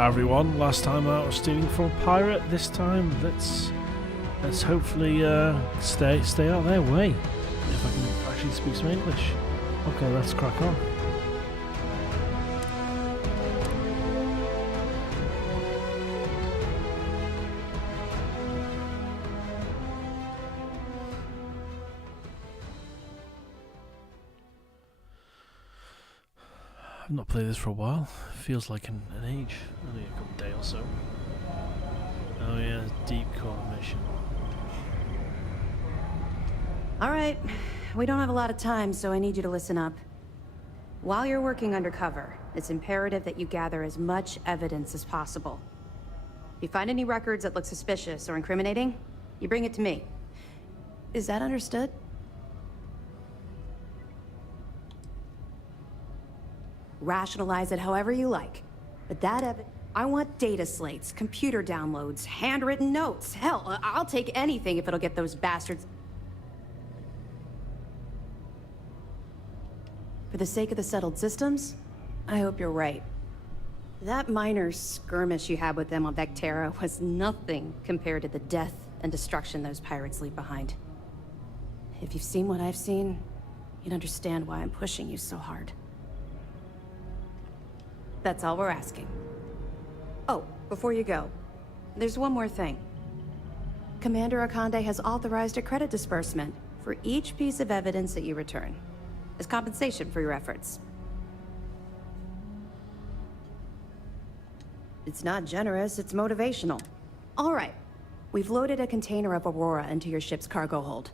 Hi everyone, last time out was stealing from a pirate. This time let's hopefully stay out of their way. If I can actually speak some English. Okay, let's crack on. I've not played this for a while. Feels like an age. Only a couple day or so. Oh yeah, deep core mission. Alright, we don't have a lot of time, so I need you to listen up. While you're working undercover, it's imperative that you gather as much evidence as possible. If you find any records that look suspicious or incriminating, you bring it to me. Is that understood? Rationalize it however you like. But that I want data slates, computer downloads, handwritten notes. Hell, I'll take anything if it'll get those bastards. For the sake of the settled systems, I hope you're right. That minor skirmish you had with them on Vectera was nothing compared to the death and destruction those pirates leave behind. If you've seen what I've seen, you'd understand why I'm pushing you so hard. That's all we're asking. Oh, before you go, there's one more thing. Commander Akande has authorized a credit disbursement for each piece of evidence that you return, as compensation for your efforts. It's not generous, it's motivational. All right, we've loaded a container of Aurora into your ship's cargo hold.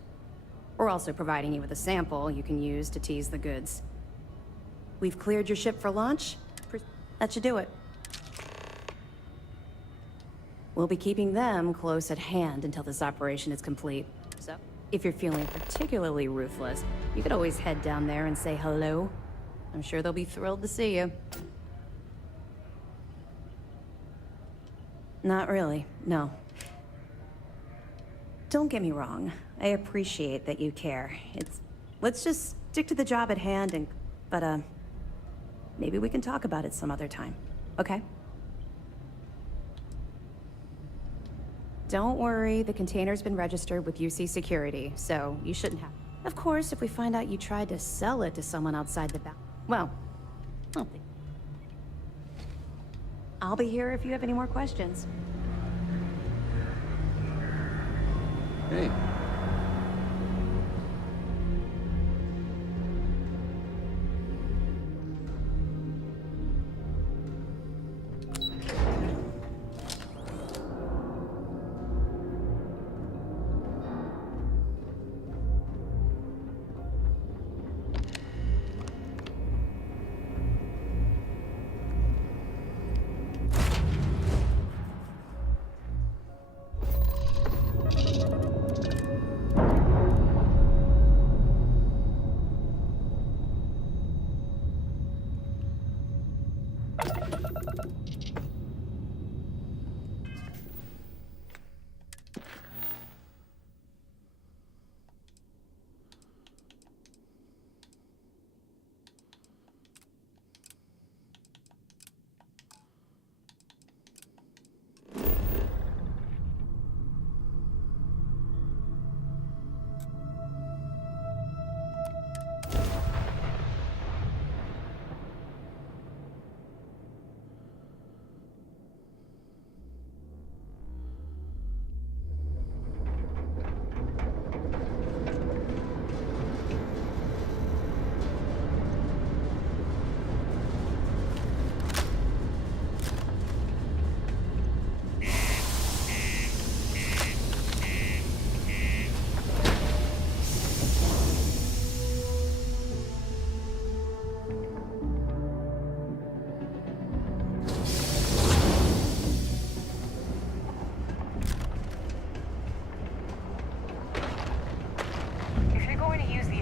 We're also providing you with a sample you can use to tease the goods. We've cleared your ship for launch. That should do it. We'll be keeping them close at hand until this operation is complete. So, if you're feeling particularly ruthless, you could always head down there and say hello. I'm sure they'll be thrilled to see you. Not really, no. Don't get me wrong. I appreciate that you care. Let's just stick to the job at hand but maybe we can talk about it some other time, okay? Don't worry, the container's been registered with UC Security, so you shouldn't have. Of course, if we find out you tried to sell it to someone outside the well, I don't think. I'll be here if you have any more questions. Hey.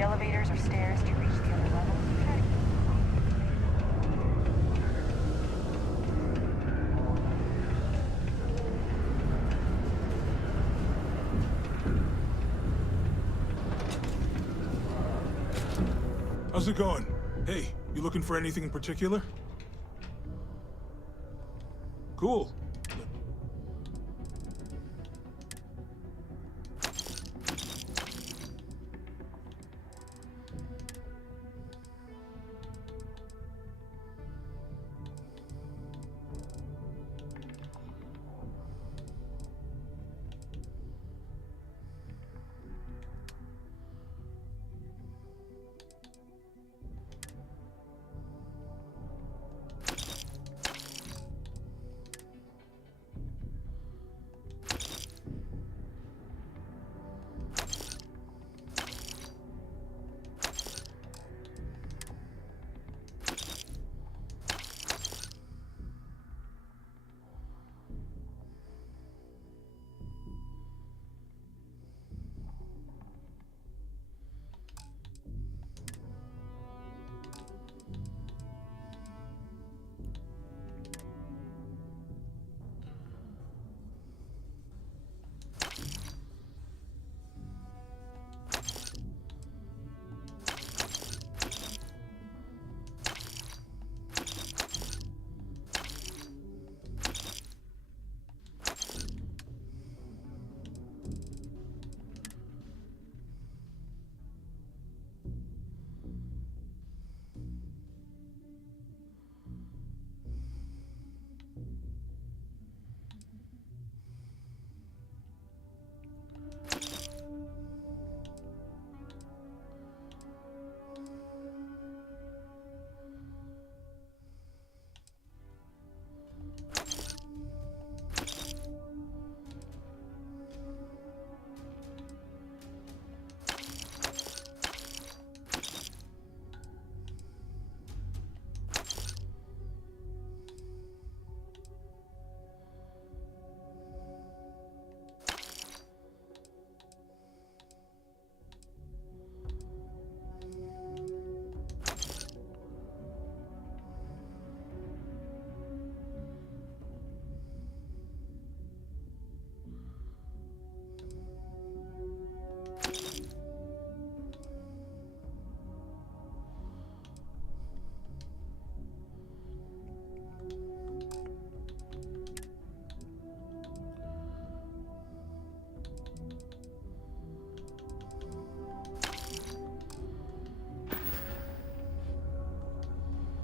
Elevators or stairs to reach the other level. How's it going? Hey, you looking for anything in particular? Cool.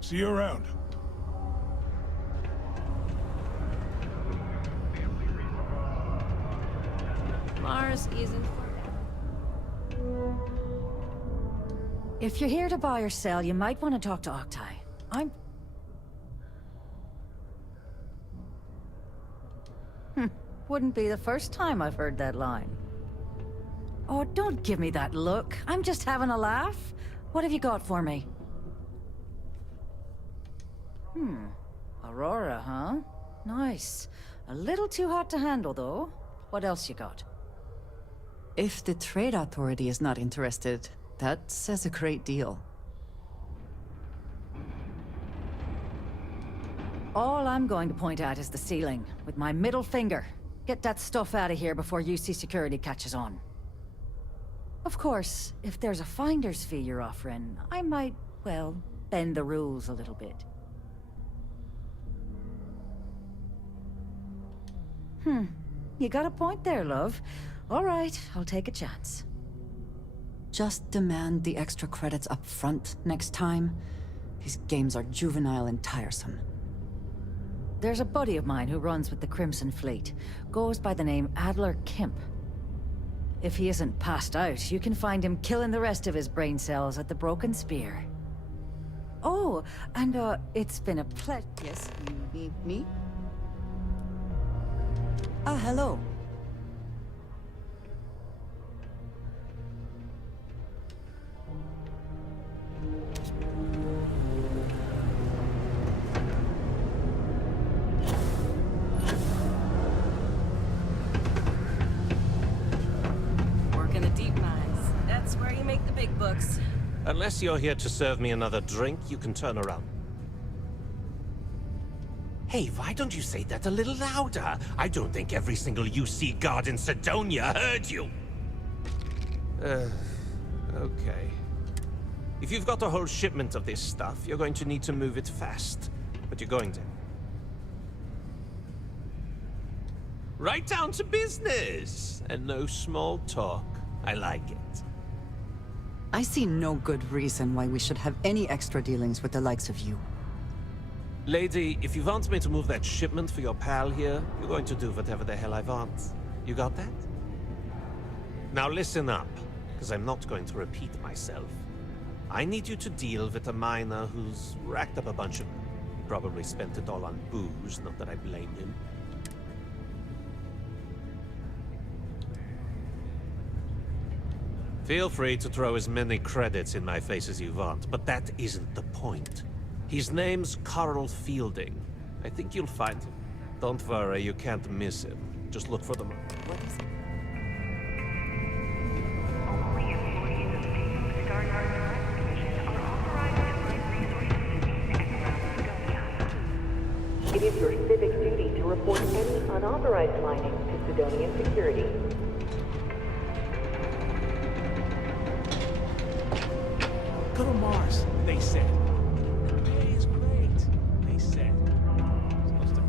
See you around. Mars isn't for... If you're here to buy or sell, you might want to talk to Octai. Wouldn't be the first time I've heard that line. Oh, don't give me that look. I'm just having a laugh. What have you got for me? Aurora, huh? Nice. A little too hot to handle, though. What else you got? If the Trade Authority is not interested, that says a great deal. All I'm going to point at is the ceiling, with my middle finger. Get that stuff out of here before UC security catches on. Of course, if there's a finder's fee you're offering, I might, well, bend the rules a little bit. You got a point there, love. All right, I'll take a chance. Just demand the extra credits up front next time. These games are juvenile and tiresome. There's a buddy of mine who runs with the Crimson Fleet. Goes by the name Adler Kemp. If he isn't passed out, you can find him killing the rest of his brain cells at the Broken Spear. Oh, and it's been a pleasure. Yes, you need me? Hello. Working the deep mines. That's where you make the big bucks. Unless you're here to serve me another drink, you can turn around. Hey, why don't you say that a little louder? I don't think every single UC guard in Sidonia heard you. Okay. If you've got a whole shipment of this stuff, you're going to need to move it fast. But you're going to. Right down to business. And no small talk. I like it. I see no good reason why we should have any extra dealings with the likes of you. Lady, if you want me to move that shipment for your pal here, you're going to do whatever the hell I want. You got that? Now listen up, because I'm not going to repeat myself. I need you to deal with a miner who's racked up a bunch of... He probably spent it all on booze, not that I blame him. Feel free to throw as many credits in my face as you want, but that isn't the point. His name's Carl Fielding. I think you'll find him. Don't worry, you can't miss him. Just look for them. What is it? Only employees of the Starfield Direct Division are authorized to find resources in and around Sidonia. It is your civic duty to report any unauthorized mining to Sidonian security. Go to Mars, they said. The pay is great, they said. Supposed to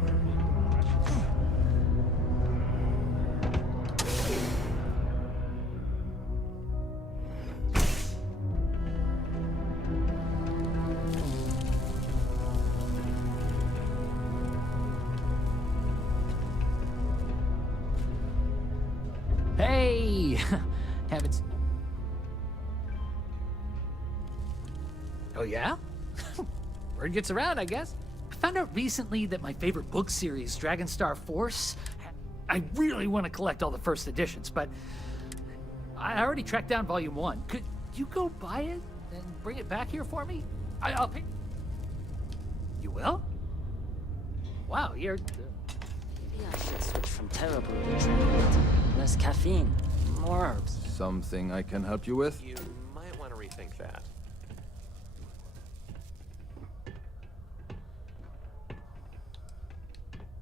Hey! Haven't... Oh yeah? Word gets around, I guess. I found out recently that my favorite book series, Dragonstar Force, I really want to collect all the first editions, but I already tracked down Volume 1. Could you go buy it and bring it back here for me? I'll pay... You will? Wow, you're... Maybe I should switch from terrible to tranquility. Less caffeine, more herbs. Something I can help you with? You might want to rethink that.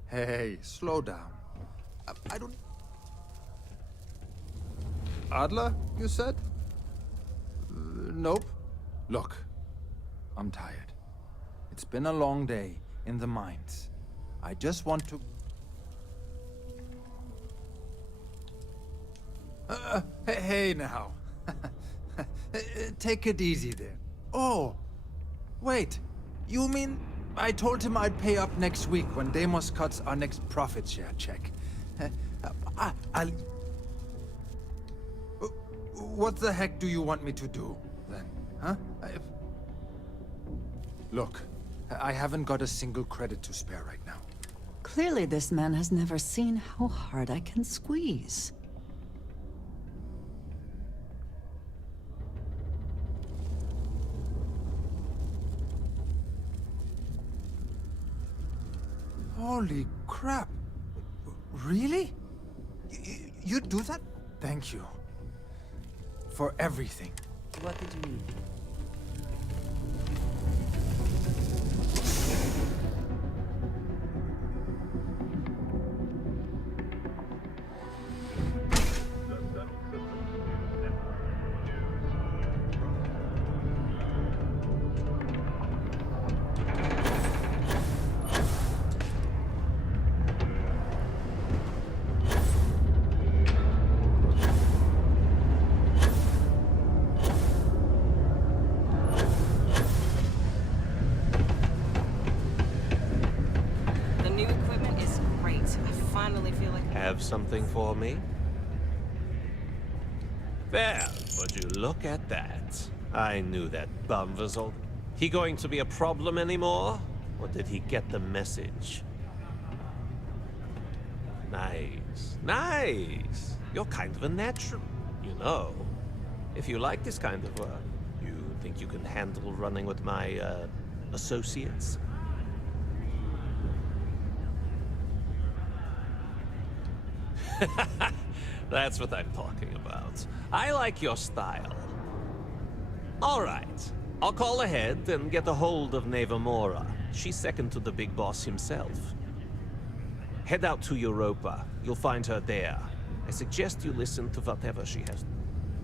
Hey, slow down. I don't... Adler, you said? Nope. Look, I'm tired. It's been a long day in the mines. I just want to... hey now. Take it easy there. Oh, wait. You mean I told him I'd pay up next week when Deimos cuts our next profit share check. I'll... What the heck do you want me to do, then? Huh? Look, I haven't got a single credit to spare right now. Clearly this man has never seen how hard I can squeeze. Holy crap. Really? You'd do that? Thank you. For everything. What did you need? Something for me? Well, would you look at that? I knew that bum was old. He going to be a problem anymore? Or did he get the message? Nice. Nice! You're kind of a natural, you know. If you like this kind of work, you think you can handle running with my, associates? That's what I'm talking about. I like your style. All right. I'll call ahead and get a hold of Nevamora. She's second to the big boss himself. Head out to Europa. You'll find her there. I suggest you listen to whatever she has.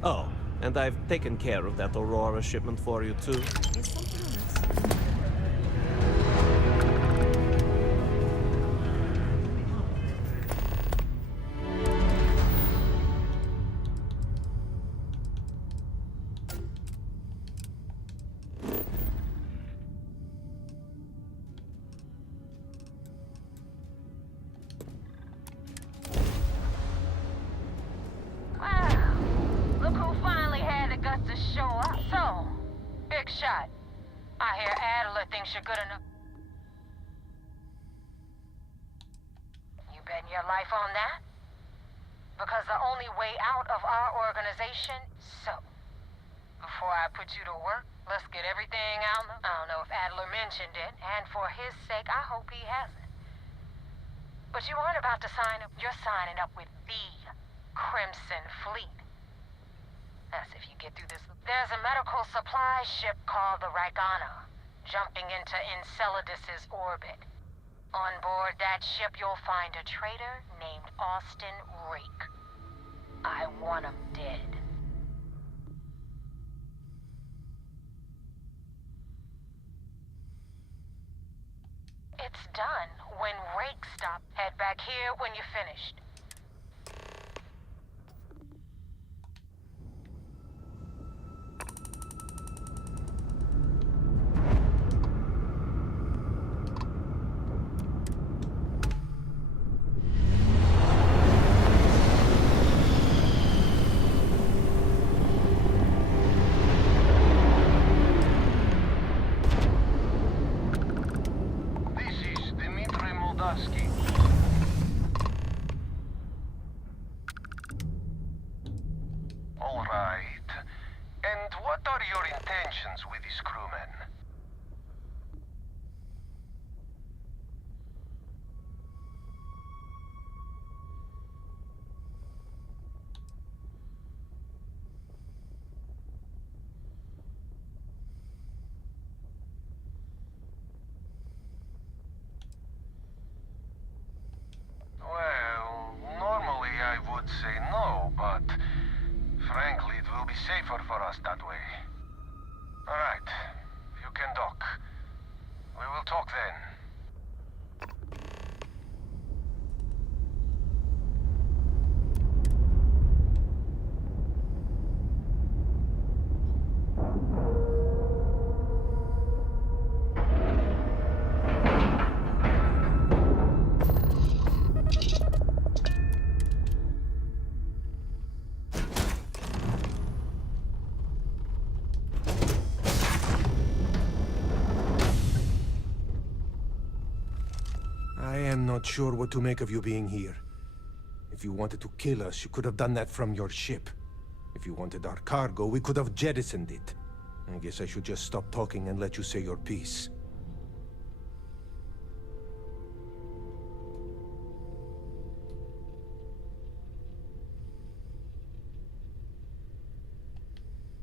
Oh, and I've taken care of that Aurora shipment for you, too. Is something amiss? shot. I hear Adler thinks you're good enough. You betting your life on that? Because the only way out of our organization, so... Before I put you to work, let's get everything out. I don't know if Adler mentioned it, and for his sake, I hope he hasn't. But you aren't about to sign up. You're signing up with the Crimson Fleet. That's if you get through this. There's a medical supply ship called the Ragana, jumping into Enceladus's orbit. On board that ship, you'll find a traitor named Austin Rake. I want him dead. It's done when Rake stopped. Head back here when you're finished. All right. And what are your intentions with these crewmen? Well, normally I would say no, but frankly, it will be safer for us that way. All right, you can dock. We will talk then. I am not sure what to make of you being here. If you wanted to kill us, you could have done that from your ship. If you wanted our cargo, we could have jettisoned it. I guess I should just stop talking and let you say your piece.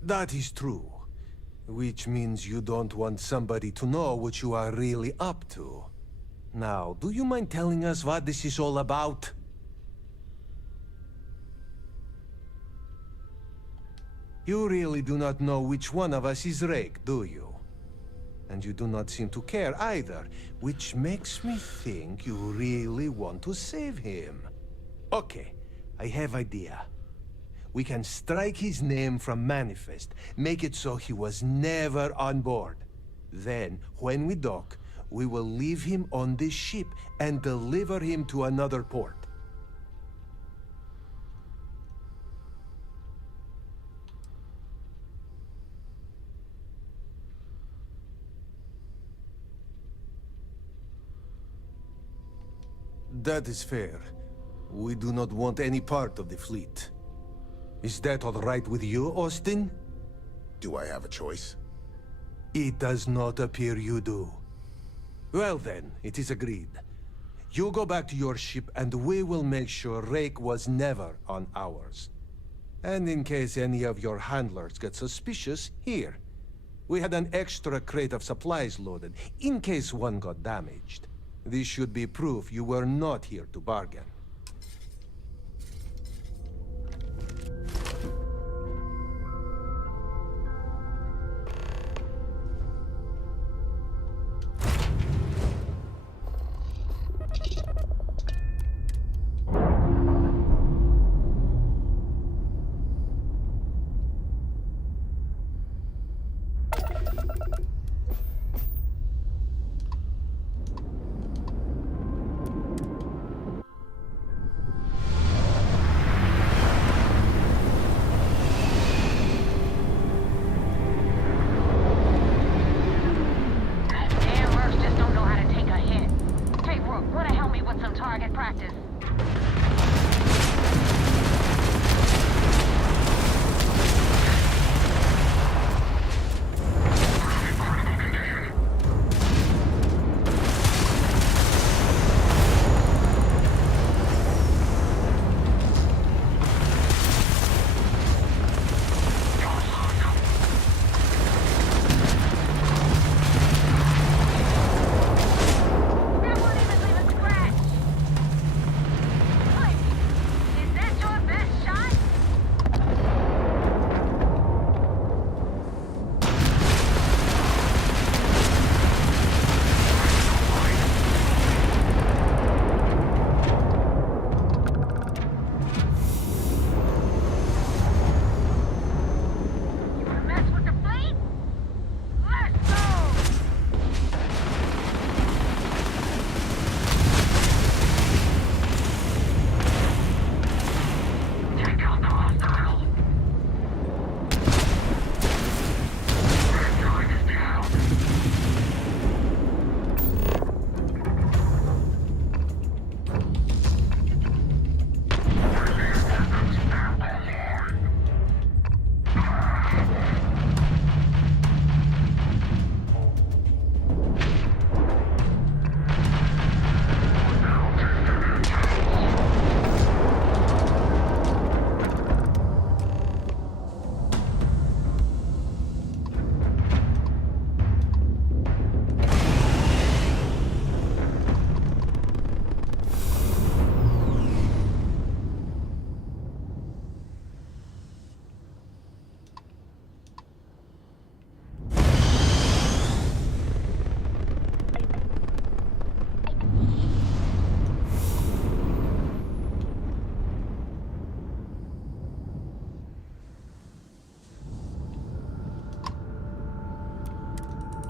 That is true. Which means you don't want somebody to know what you are really up to. Now, do you mind telling us what this is all about? You really do not know which one of us is Rake, do you? And you do not seem to care either, which makes me think you really want to save him. Okay, I have idea. We can strike his name from Manifest, make it so he was never on board. Then, when we dock, we will leave him on this ship and deliver him to another port. That is fair. We do not want any part of the fleet. Is that all right with you, Austin? Do I have a choice? It does not appear you do. Well then, it is agreed. You go back to your ship and we will make sure Rake was never on ours. And in case any of your handlers get suspicious, here. We had an extra crate of supplies loaded, in case one got damaged. This should be proof you were not here to bargain. practice.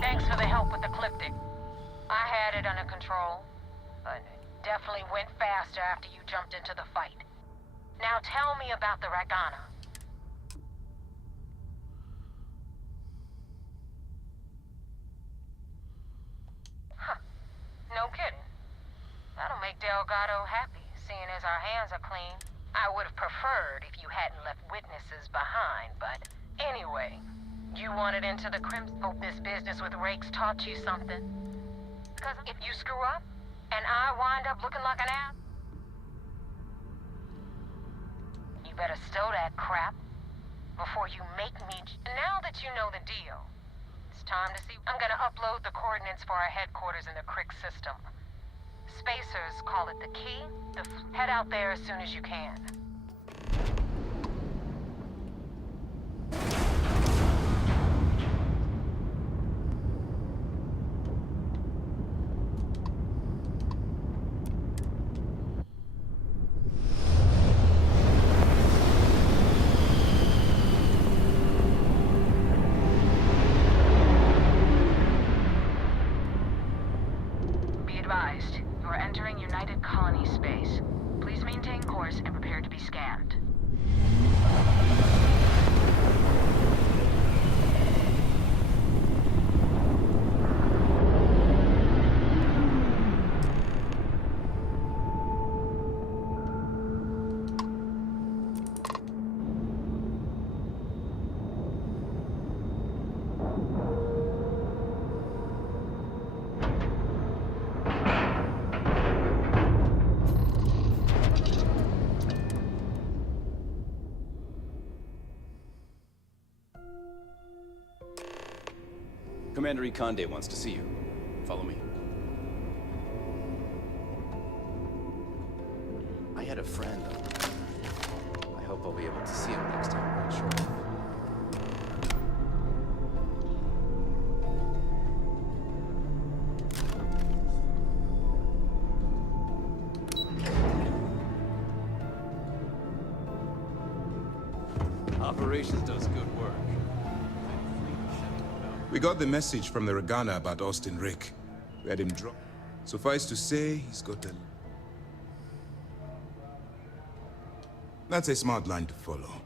Thanks for the help with the Cliptic. I had it under control, but it definitely went faster after you jumped into the fight. Now tell me about the Ragana. Huh. No kidding. That'll make Delgado happy, seeing as our hands are clean. I would have preferred if you hadn't left witnesses behind, but anyway. You wanted into the Crimson. Hope this business with Rakes taught you something. Because if you screw up, and I wind up looking like an ass, you better stow that crap before you make me. Now that you know the deal, it's time to see. I'm gonna upload the coordinates for our headquarters in the Crick system. Spacers call it the key. Head out there as soon as you can. You are entering United Colony space. Please maintain course and prepare to be scanned. Commander Ikonde wants to see you. Follow me. I had a friend. I hope I'll be able to see him next time around shortly. Operations does good work. We got the message from the Ragana about Austin Rick. We had him drop. Suffice to say, he's got a... That's a smart line to follow.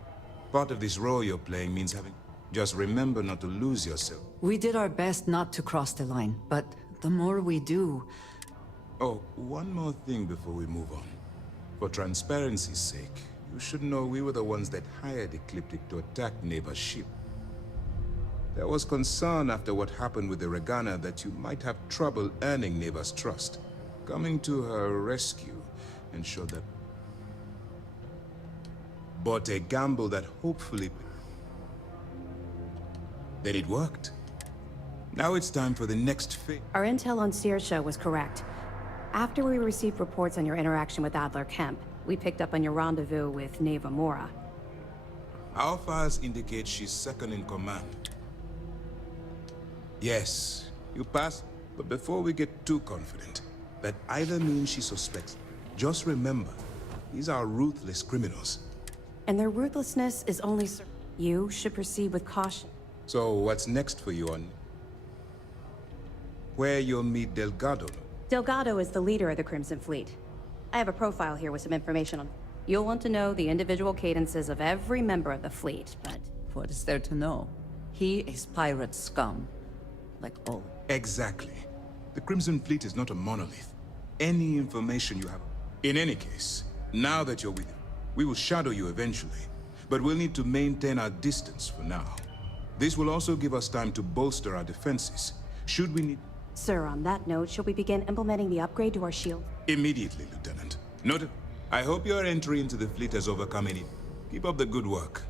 Part of this role you're playing means having... Just remember not to lose yourself. We did our best not to cross the line, but the more we do, Oh, one more thing before we move on. For transparency's sake, you should know we were the ones that hired Ecliptic to attack Neva's ship. There was concern after what happened with the Regana that you might have trouble earning Neva's trust. Coming to her rescue ensured that... But a gamble that hopefully... Then it worked. Now it's time for the next phase. Our intel on Saoirse was correct. After we received reports on your interaction with Adler Kemp, we picked up on your rendezvous with Neva Mora. Our files indicate she's second in command. Yes, you passed, but before we get too confident, that either means she suspects. Just remember, these are ruthless criminals. And their ruthlessness is only... You should proceed with caution. So what's next for you on... Where you'll meet Delgado? Delgado is the leader of the Crimson Fleet. I have a profile here with some information on... You'll want to know the individual cadences of every member of the fleet, but... What is there to know? He is pirate scum. Like all. Exactly. The Crimson Fleet is not a monolith. Any information you have... In any case, now that you're with him, we will shadow you eventually. But we'll need to maintain our distance for now. This will also give us time to bolster our defenses. Should we need... Sir, on that note, shall we begin implementing the upgrade to our shield? Immediately, Lieutenant. Noted. I hope your entry into the fleet has overcome any... Keep up the good work.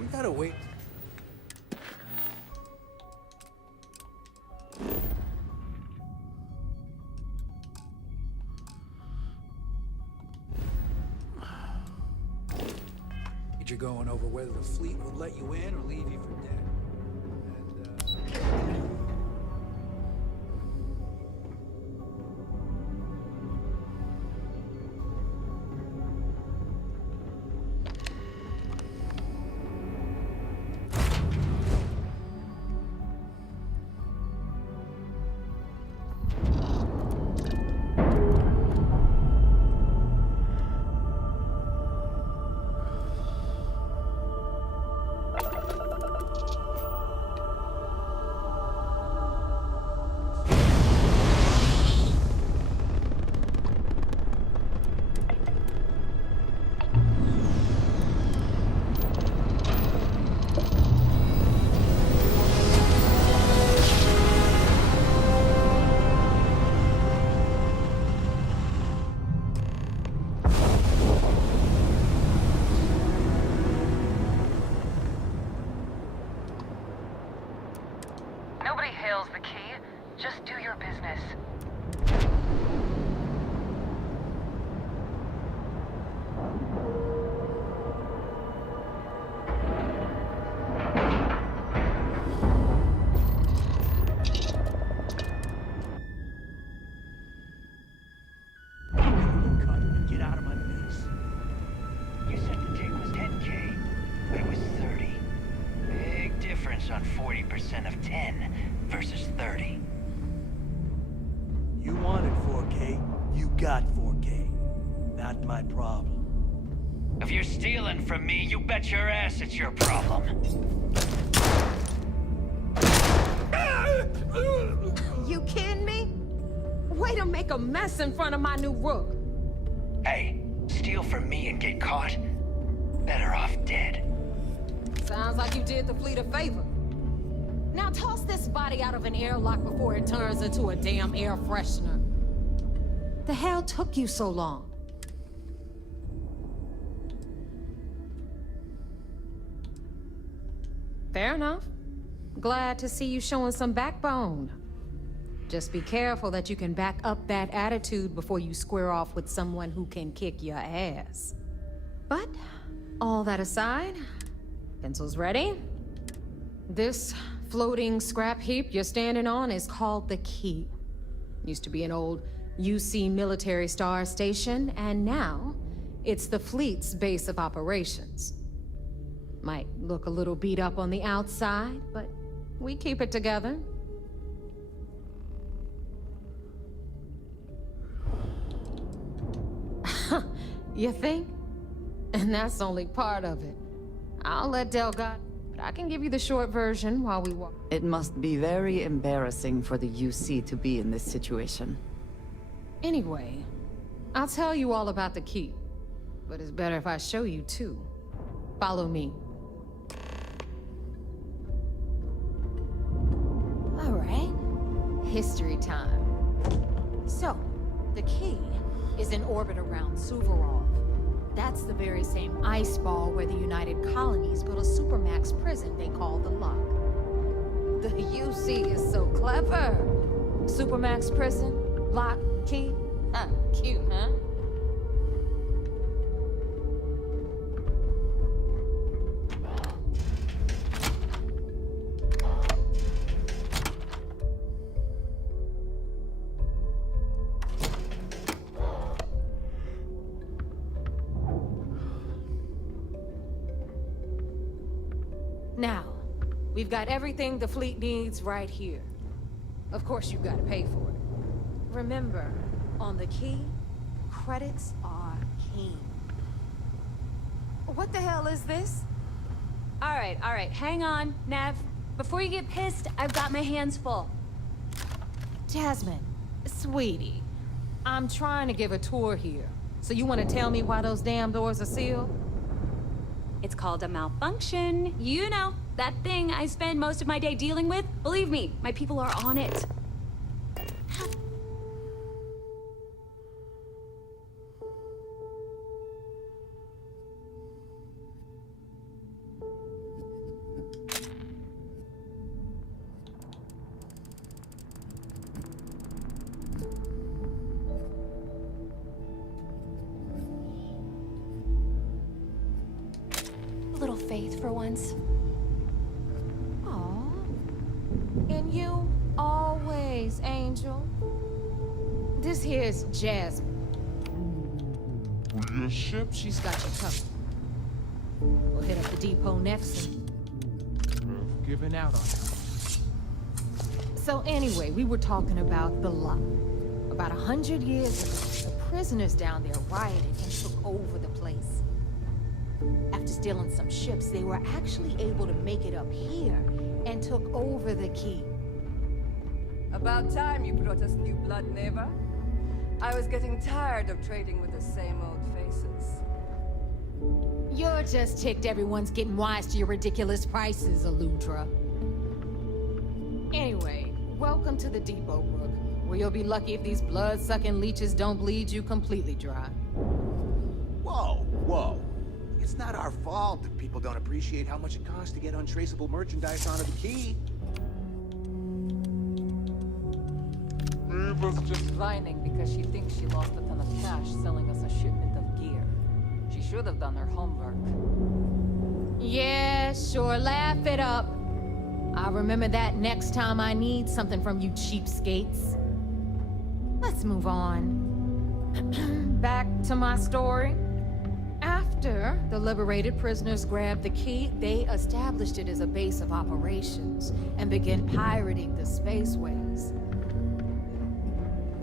We gotta wait. You're going over whether the fleet would let you in or leave you for dead. Just do your business. Get out of my face. You said the take was 10K, but it was 30. Big difference on 40% of 10 versus 30. You wanted 4K, you got 4K. Not my problem. If you're stealing from me, you bet your ass it's your problem. You kidding me? Way to make a mess in front of my new rook. Hey, steal from me and get caught? Better off dead. Sounds like you did the fleet a favor. Now toss this body out of an airlock before it turns into a damn air freshener. The hell took you so long? Fair enough. Glad to see you showing some backbone. Just be careful that you can back up that attitude before you square off with someone who can kick your ass. But, all that aside, pencils ready? This floating scrap heap you're standing on is called the Key. Used to be an old UC military star station, and now it's the fleet's base of operations. Might look a little beat up on the outside, but we keep it together. You think? And that's only part of it. I'll let Delgado, but I can give you the short version while we walk. It must be very embarrassing for the UC to be in this situation. Anyway, I'll tell you all about the Key. But it's better if I show you too. Follow me. All right. History time. So, the Key is in orbit around Suvorov. That's the very same ice ball where the United Colonies built a supermax prison they call the Lock. The UC is so clever. Supermax prison, Lock, Key. Cute, huh? Now, we've got everything the fleet needs right here. Of course, you've got to pay for it. Remember, on the Key, credits are king. What the hell is this? All right, hang on, Nev. Before you get pissed, I've got my hands full. Jasmine, sweetie, I'm trying to give a tour here. So you want to tell me why those damn doors are sealed? It's called a malfunction. You know, that thing I spend most of my day dealing with. Believe me, my people are on it. Little faith for once. Aw. And you always, Angel. This here's Jasmine. Your ship? She's got you covered. We'll hit up the depot next and... I've given out on her. So anyway, we were talking about the Lock. About 100 years ago, the prisoners down there rioted and took over the place. After stealing some ships, they were actually able to make it up here and took over the Key. About time you brought us new blood, Neva. I was getting tired of trading with the same old faces. You're just ticked everyone's getting wise to your ridiculous prices, Aludra. Anyway, welcome to the depot, Rook, where you'll be lucky if these blood-sucking leeches don't bleed you completely dry. Whoa, whoa. It's not our fault that people don't appreciate how much it costs to get untraceable merchandise onto the Key. Neva's just whining because she thinks she lost a ton of cash selling us a shipment of gear. She should have done her homework. Yeah, sure, laugh it up. I'll remember that next time I need something from you cheapskates. Let's move on. Back to my story. After the liberated prisoners grabbed the Key, they established it as a base of operations and began pirating the spaceways.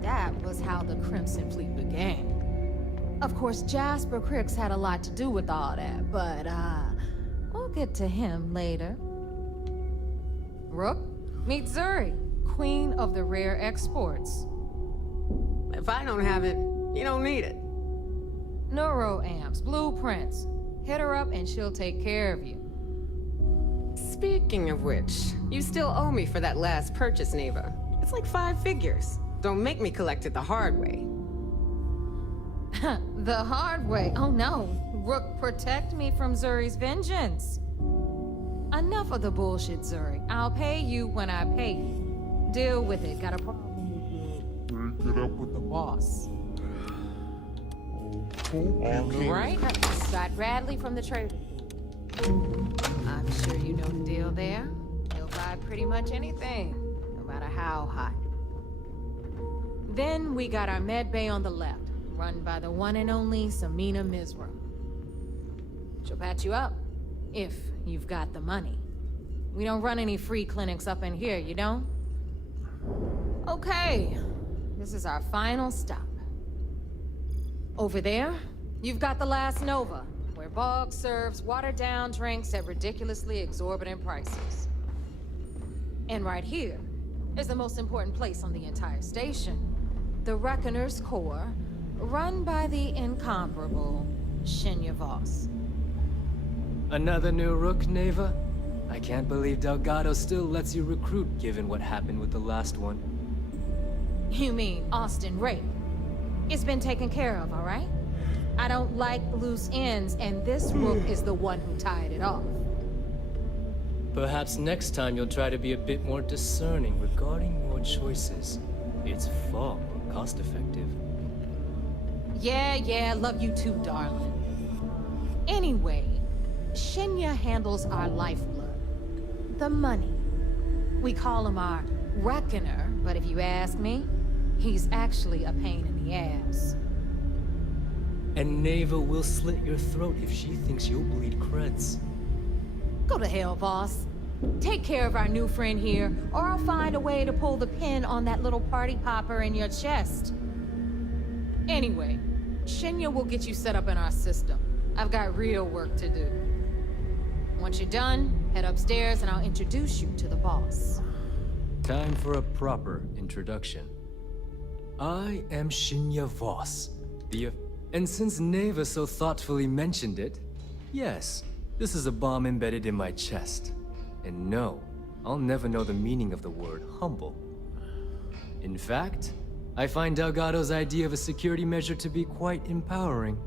That was how the Crimson Fleet began. Of course, Jasper Cricks had a lot to do with all that, but we'll get to him later. Rook, meet Zuri, queen of the rare exports. If I don't have it, you don't need it. Neuroamps, blueprints. Hit her up and she'll take care of you. Speaking of which, you still owe me for that last purchase, Neva. It's like 5 figures. Don't make me collect it the hard way. The hard way? Oh no. Rook, protect me from Zuri's vengeance. Enough of the bullshit, Zuri. I'll pay you when I pay you. Deal with it. Got a problem? Get up with the Boss. Okay. Right? Scott Bradley from the trade. I'm sure you know the deal there. He'll buy pretty much anything, no matter how hot. Then we got our med bay on the left, run by the one and only Samina Mizra. She'll patch you up, if you've got the money. We don't run any free clinics up in here, you don't? Okay, this is our final stop. Over there, you've got the Last Nova, where Bog serves watered-down drinks at ridiculously exorbitant prices. And right here is the most important place on the entire station, the Reckoner's Core, run by the incomparable Shinya Voss. Another new Rook, Neva? I can't believe Delgado still lets you recruit given what happened with the last one. You mean Austin Rape? It's been taken care of, all right? I don't like loose ends, and this Rook is the one who tied it off. Perhaps next time you'll try to be a bit more discerning regarding your choices. It's far more cost-effective. Yeah, love you too, darling. Anyway, Shinya handles our lifeblood. The money. We call him our Reckoner, but if you ask me, he's actually a pain in the ass. And Neva will slit your throat if she thinks you'll bleed creds. Go to hell, boss. Take care of our new friend here, or I'll find a way to pull the pin on that little party popper in your chest. Anyway, Shinya will get you set up in our system. I've got real work to do. Once you're done, head upstairs and I'll introduce you to the boss. Time for a proper introduction. I am Shinya Voss, and since Neva so thoughtfully mentioned it, yes, this is a bomb embedded in my chest. And no, I'll never know the meaning of the word humble. In fact, I find Delgado's idea of a security measure to be quite empowering.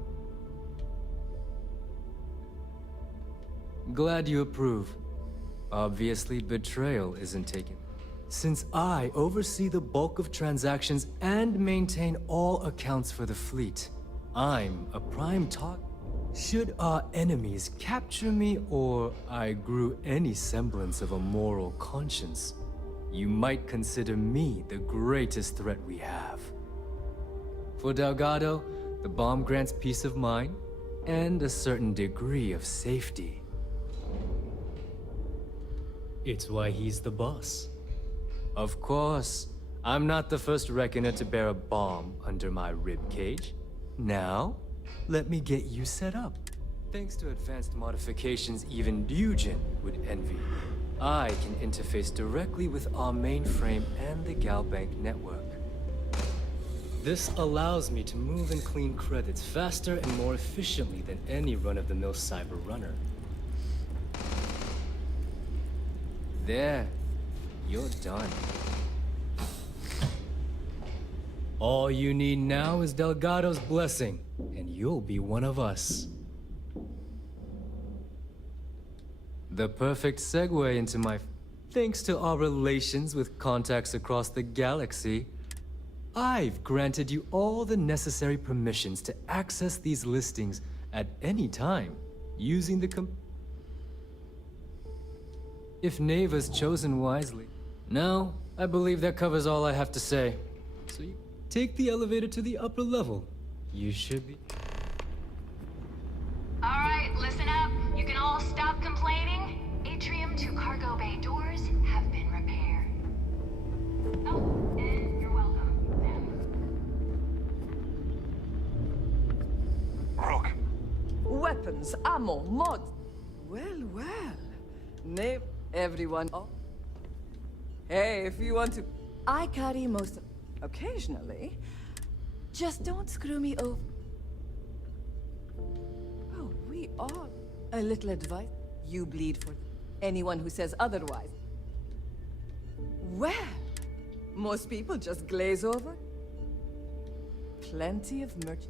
Glad you approve. Obviously, betrayal isn't taken, since I oversee the bulk of transactions and maintain all accounts for the fleet. I'm a prime target. Should our enemies capture me, or I grew any semblance of a moral conscience, you might consider me the greatest threat we have. For Delgado, the bomb grants peace of mind and a certain degree of safety. It's why he's the boss. Of course, I'm not the first Reckoner to bear a bomb under my ribcage. Now, let me get you set up. Thanks to advanced modifications even Dujin would envy, I can interface directly with our mainframe and the Galbank network. This allows me to move and clean credits faster and more efficiently than any run-of-the-mill cyber runner. There, you're done. All you need now is Delgado's blessing, and you'll be one of us. The perfect segue into my... Thanks to our relations with contacts across the galaxy, I've granted you all the necessary permissions to access these listings at any time, using the If Neva's chosen wisely. Now, I believe that covers all I have to say. So you take the elevator to the upper level. You should be... Alright, listen up. You can all stop complaining. Atrium to cargo bay doors have been repaired. Oh, and you're welcome, Rook. Weapons, ammo, mod. Well. Name everyone. Oh. Hey, if you want to... I carry most of... Occasionally. Just don't screw me over. Oh, we are. A little advice. You bleed for... Anyone who says otherwise. Well, most people just glaze over. Plenty of merch.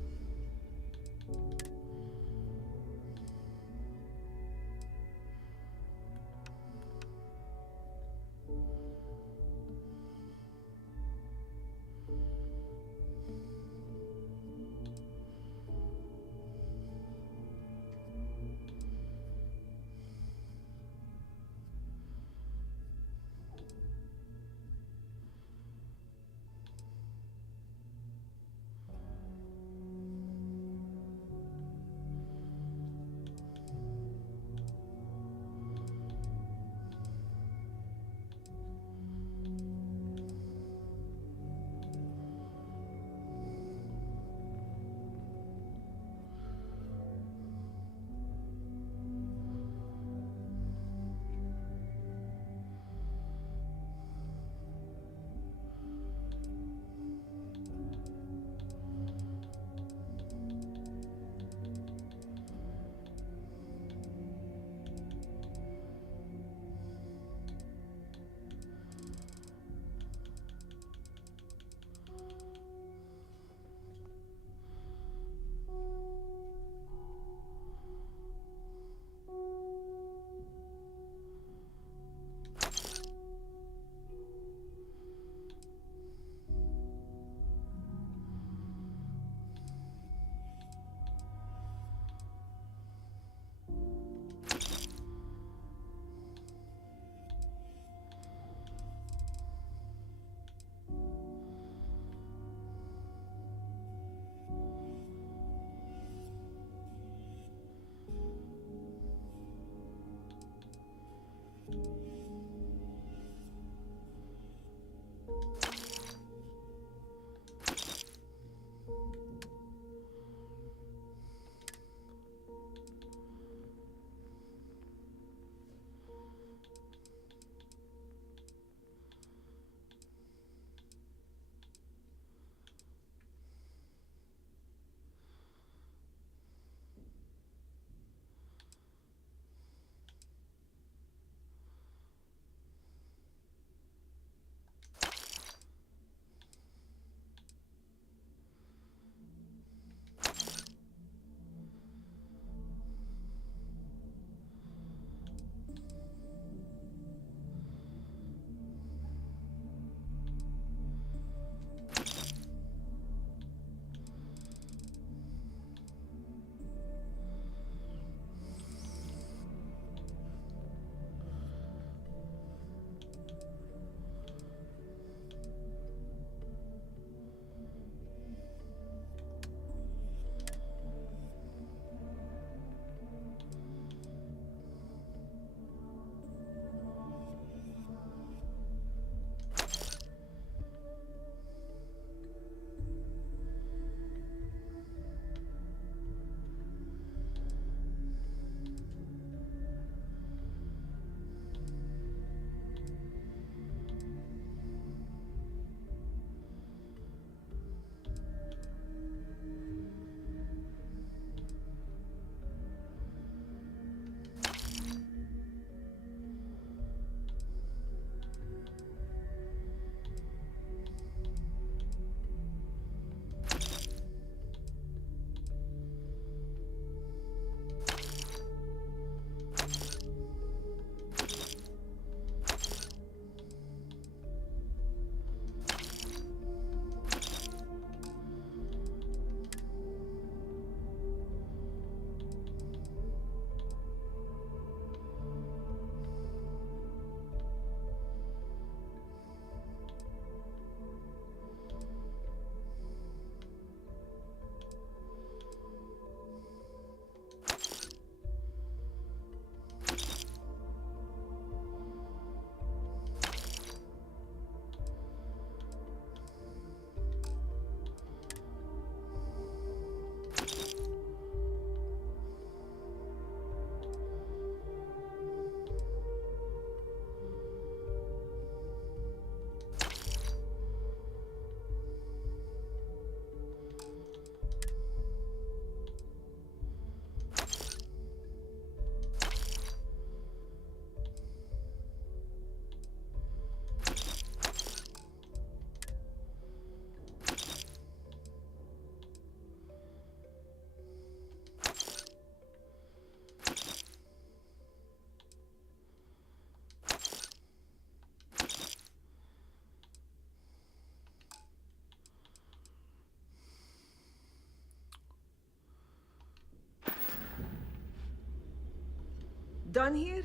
Done here?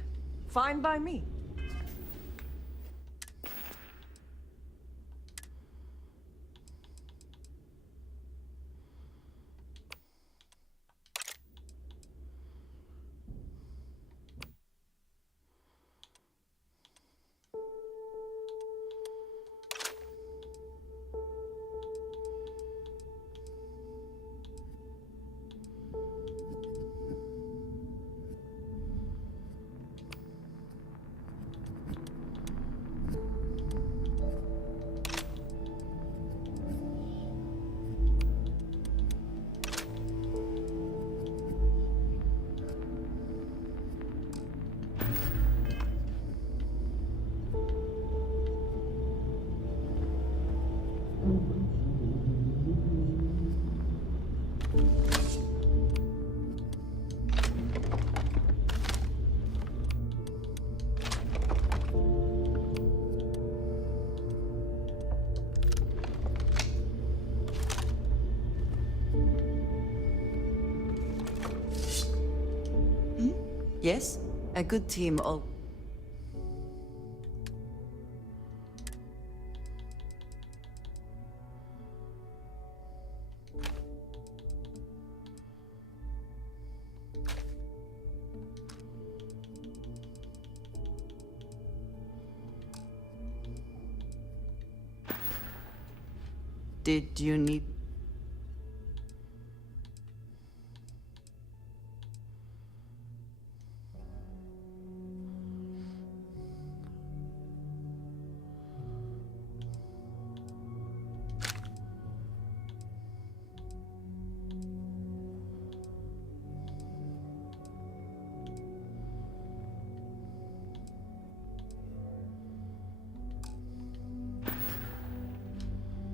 Fine by me. Yes? A good team all... Did you need...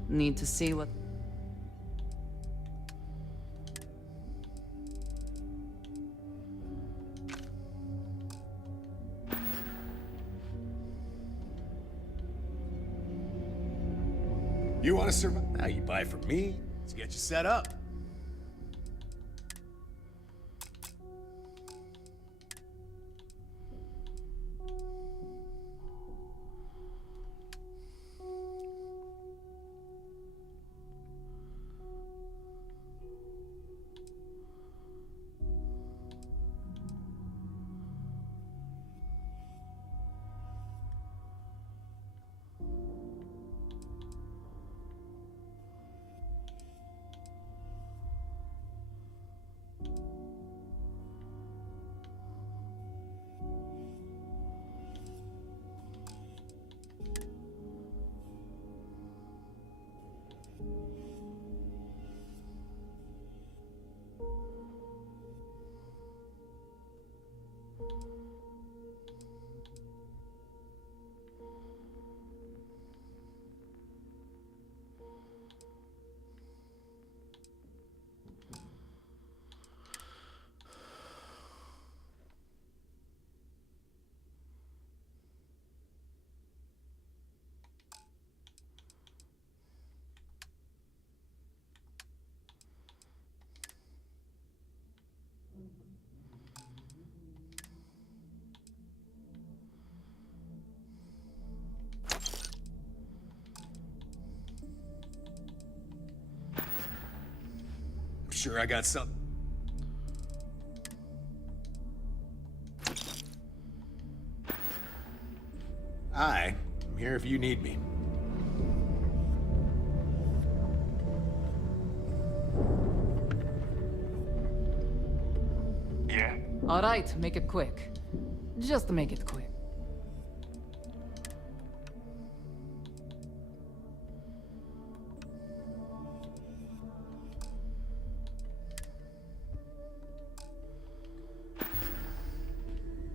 Need to see what... You want to survive? Now you buy from me. Let's get you set up. Sure, I got something. Hi, I'm here if you need me. Yeah? All right, make it quick. Just make it quick.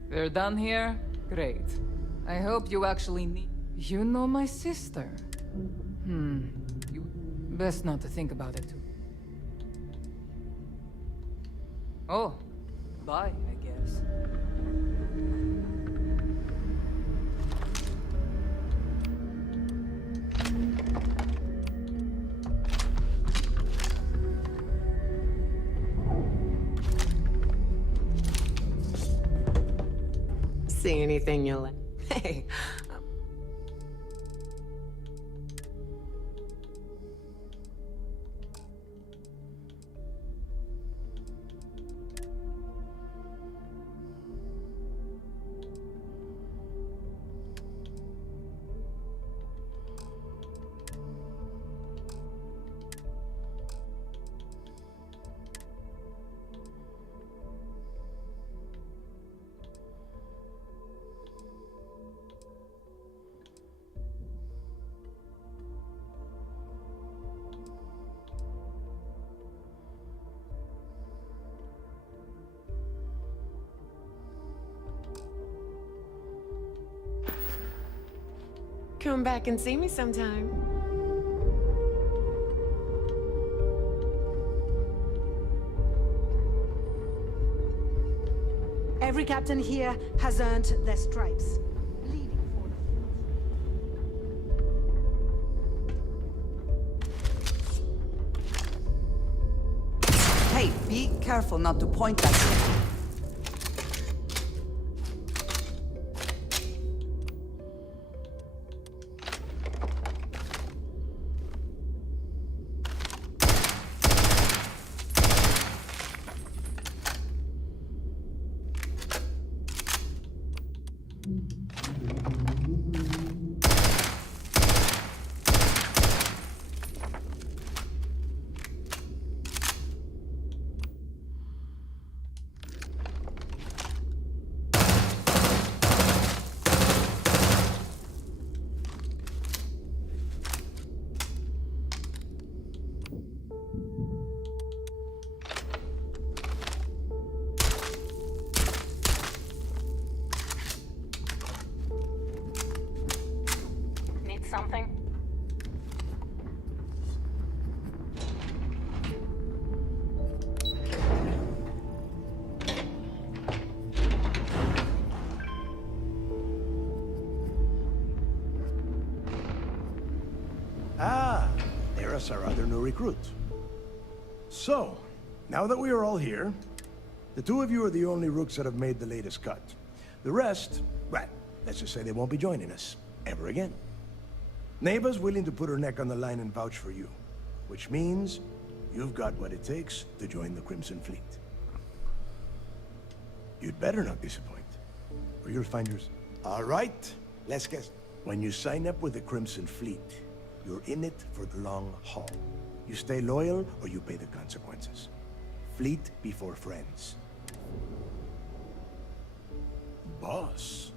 We're done here? Great. I hope you actually need... You know my sister. You... Best not to think about it too. Oh. Bye, I guess. see anything you'll like. Hey, come back and see me sometime. Every captain here has earned their stripes. Leading for the... Hey, be careful not to point at me. Something? Ah, there's our other new recruit. So, now that we are all here, the two of you are the only rooks that have made the latest cut. The rest, well, let's just say they won't be joining us ever again. Neva's willing to put her neck on the line and vouch for you, which means you've got what it takes to join the Crimson Fleet. You'd better not disappoint, or you'll find yours. All right, let's guess. When you sign up with the Crimson Fleet, you're in it for the long haul. You stay loyal, or you pay the consequences. Fleet before friends. Boss.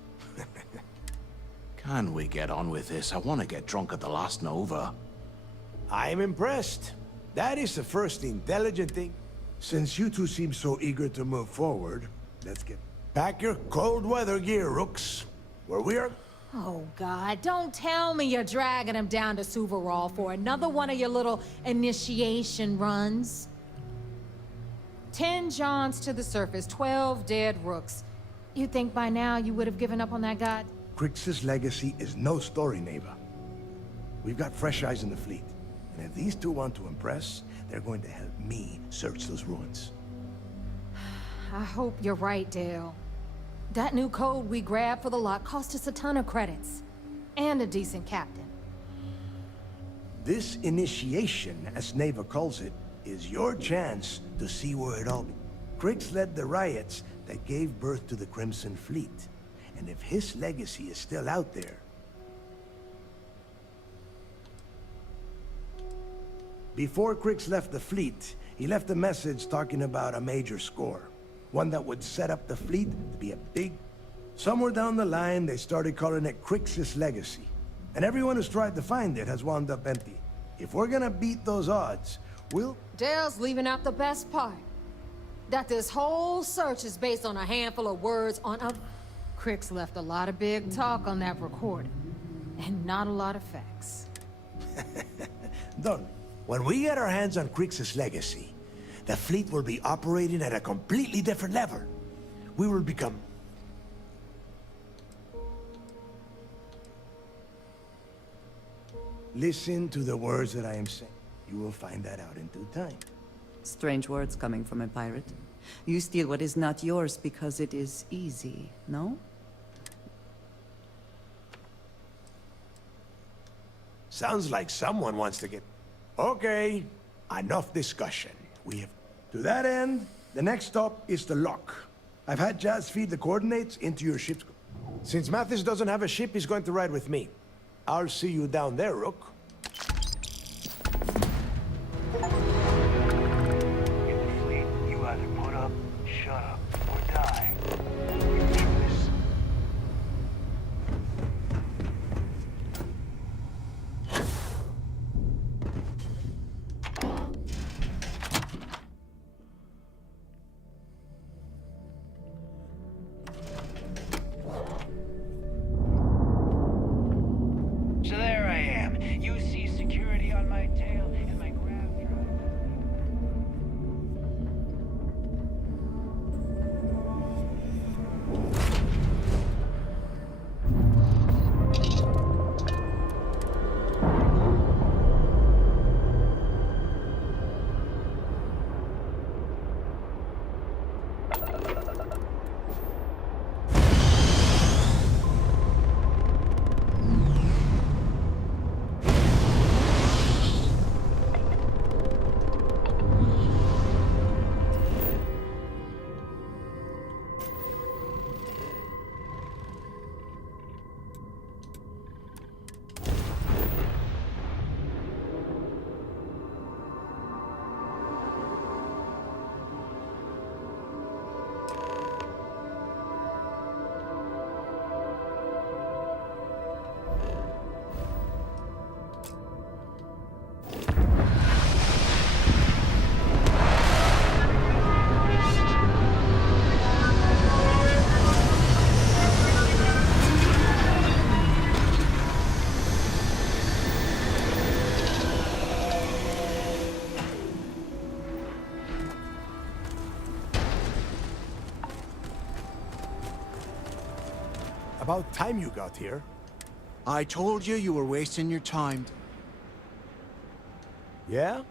Can we get on with this? I want to get drunk at the last Nova. I'm impressed. That is the first intelligent thing. Since you two seem so eager to move forward, let's get... Pack your cold weather gear, rooks. Where we are... Oh, God, don't tell me you're dragging him down to Suvarol for another one of your little initiation runs. 10 Johns to the surface, 12 dead rooks. You'd think by now you would have given up on that god? Crix's legacy is no story, Neva. We've got fresh eyes in the fleet. And if these two want to impress, they're going to help me search those ruins. I hope you're right, Dale. That new code we grabbed for the lot cost us a ton of credits. And a decent captain. This initiation, as Neva calls it, is your chance to see where it all began. Crix led the riots that gave birth to the Crimson Fleet. And if his legacy is still out there... Before Crix left the fleet, he left a message talking about a major score. One that would set up the fleet to be a big... Somewhere down the line, they started calling it Crix's legacy. And everyone who's tried to find it has wound up empty. If we're gonna beat those odds, we'll... Dale's leaving out the best part. That this whole search is based on a handful of words on a... Crix left a lot of big talk on that recording. And not a lot of facts. Done. When we get our hands on Crix's legacy, the fleet will be operating at a completely different level. We will become... Listen to the words that I am saying. You will find that out in due time. Strange words coming from a pirate. You steal what is not yours because it is easy, no? Sounds like someone wants to get... Okay, enough discussion. To that end, the next stop is the lock. I've had Jazz feed the coordinates into your ship's... Since Mathis doesn't have a ship, he's going to ride with me. I'll see you down there, Rook. In the fleet, you either put up, shut up, or die. Your choice. So there I am. You see security on my tail and my grav drive. About time you got here. I told you you were wasting your time. Yeah?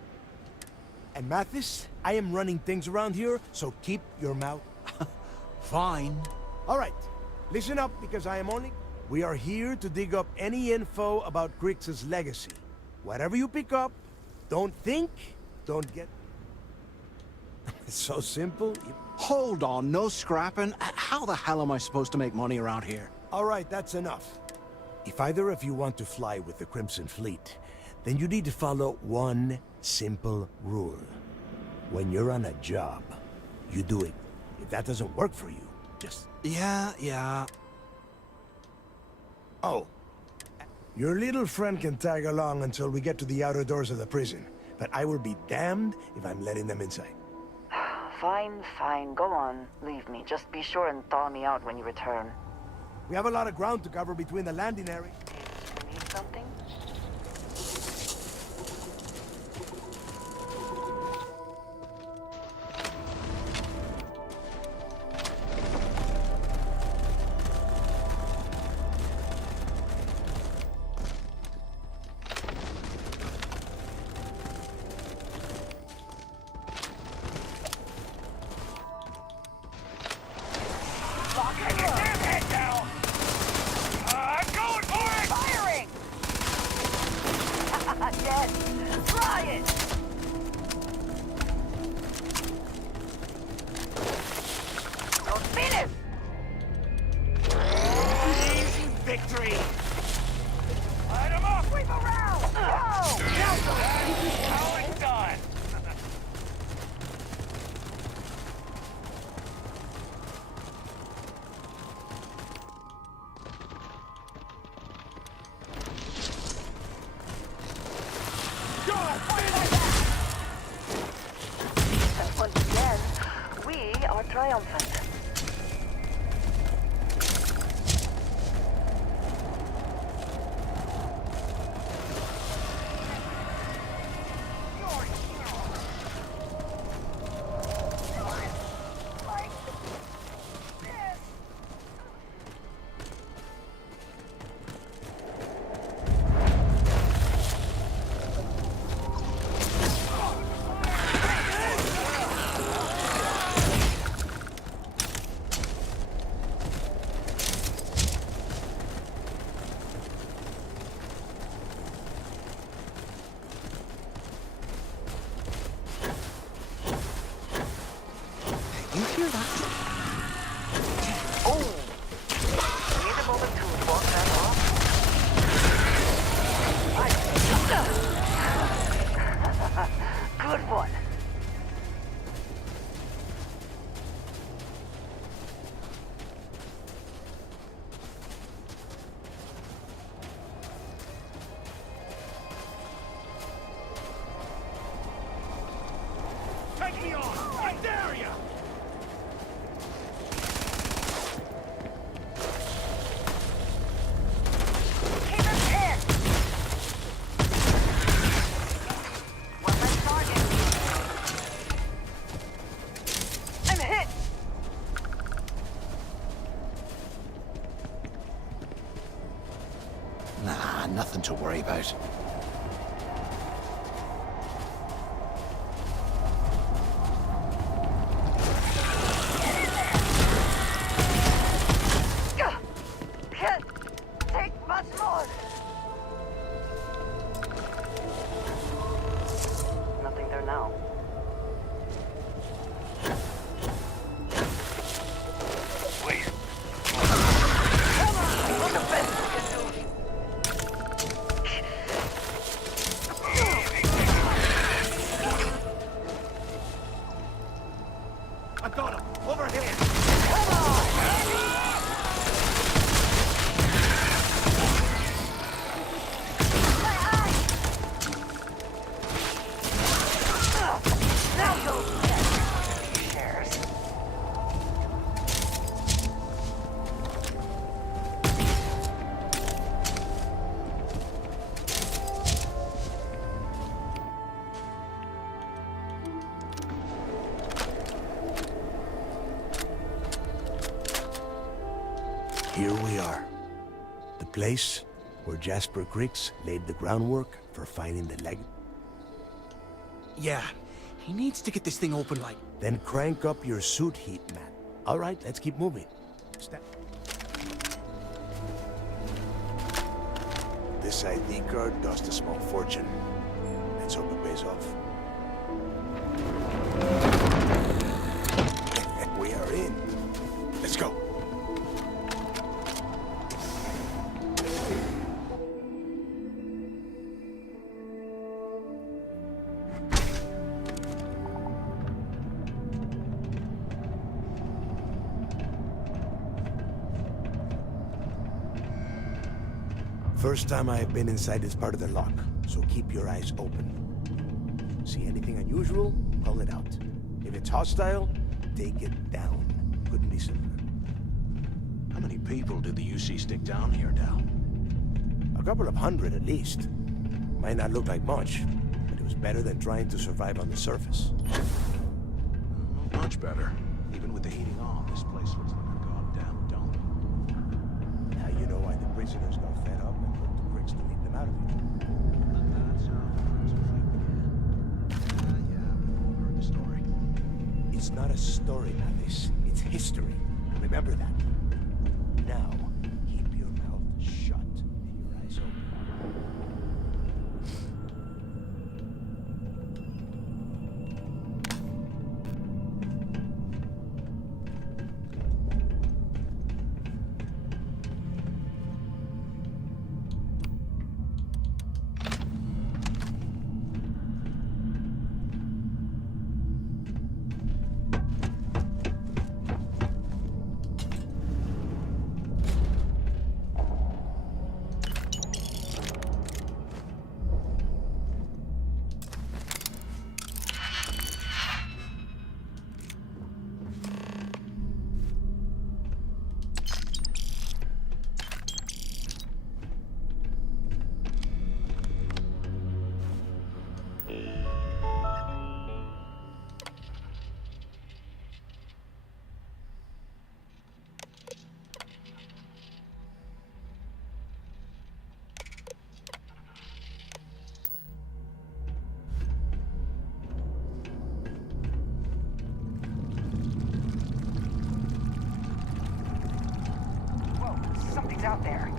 And Mathis, I am running things around here, so keep your mouth... Fine. All right, listen up, because We are here to dig up any info about Grix's legacy. Whatever you pick up, don't think, don't get... It's so simple. Hold on, no scrapping. How the hell am I supposed to make money around here? All right, that's enough. If either of you want to fly with the Crimson Fleet, then you need to follow one simple rule. When you're on a job, you do it. If that doesn't work for you, just... Yeah. Oh. Your little friend can tag along until we get to the outer doors of the prison, but I will be damned if I'm letting them inside. Fine. Go on. Leave me. Just be sure and thaw me out when you return. We have a lot of ground to cover between the landing area. Need something? Triumphant. Oh! Need a moment to walk that off? Good one. Take me on! I dare ya! Keep him pinned! One less target. I'm hit! Nah, nothing to worry about. Can't take much more. Nothing there now. Wait. Come on! The best we can do. I got him! Over here! Come on! My eye! Now go get shares. Here we are. The place where Jasper Griggs laid the groundwork for finding the leg. Yeah, he needs to get this thing open like... Then crank up your suit heat, man. All right, let's keep moving. Step. This ID card cost a small fortune. Let's hope it pays off. We are in. Let's go. First time I have been inside this part of the lock, so keep your eyes open. See anything unusual, call it out. If it's hostile, take it down. Couldn't be simpler. How many people did the UC stick down here, Dal? A couple of hundred at least. Might not look like much, but it was better than trying to survive on the surface. Much better. Even with the heating on, this place looks like a goddamn dump. Now you know why the prisoners got fed up and looked to Griggs to lead them out of here. Yeah, we've heard the story. It's not a story, Mathis. It's history. Remember that. Now, keep your mouth shut and your eyes open. Something's out there.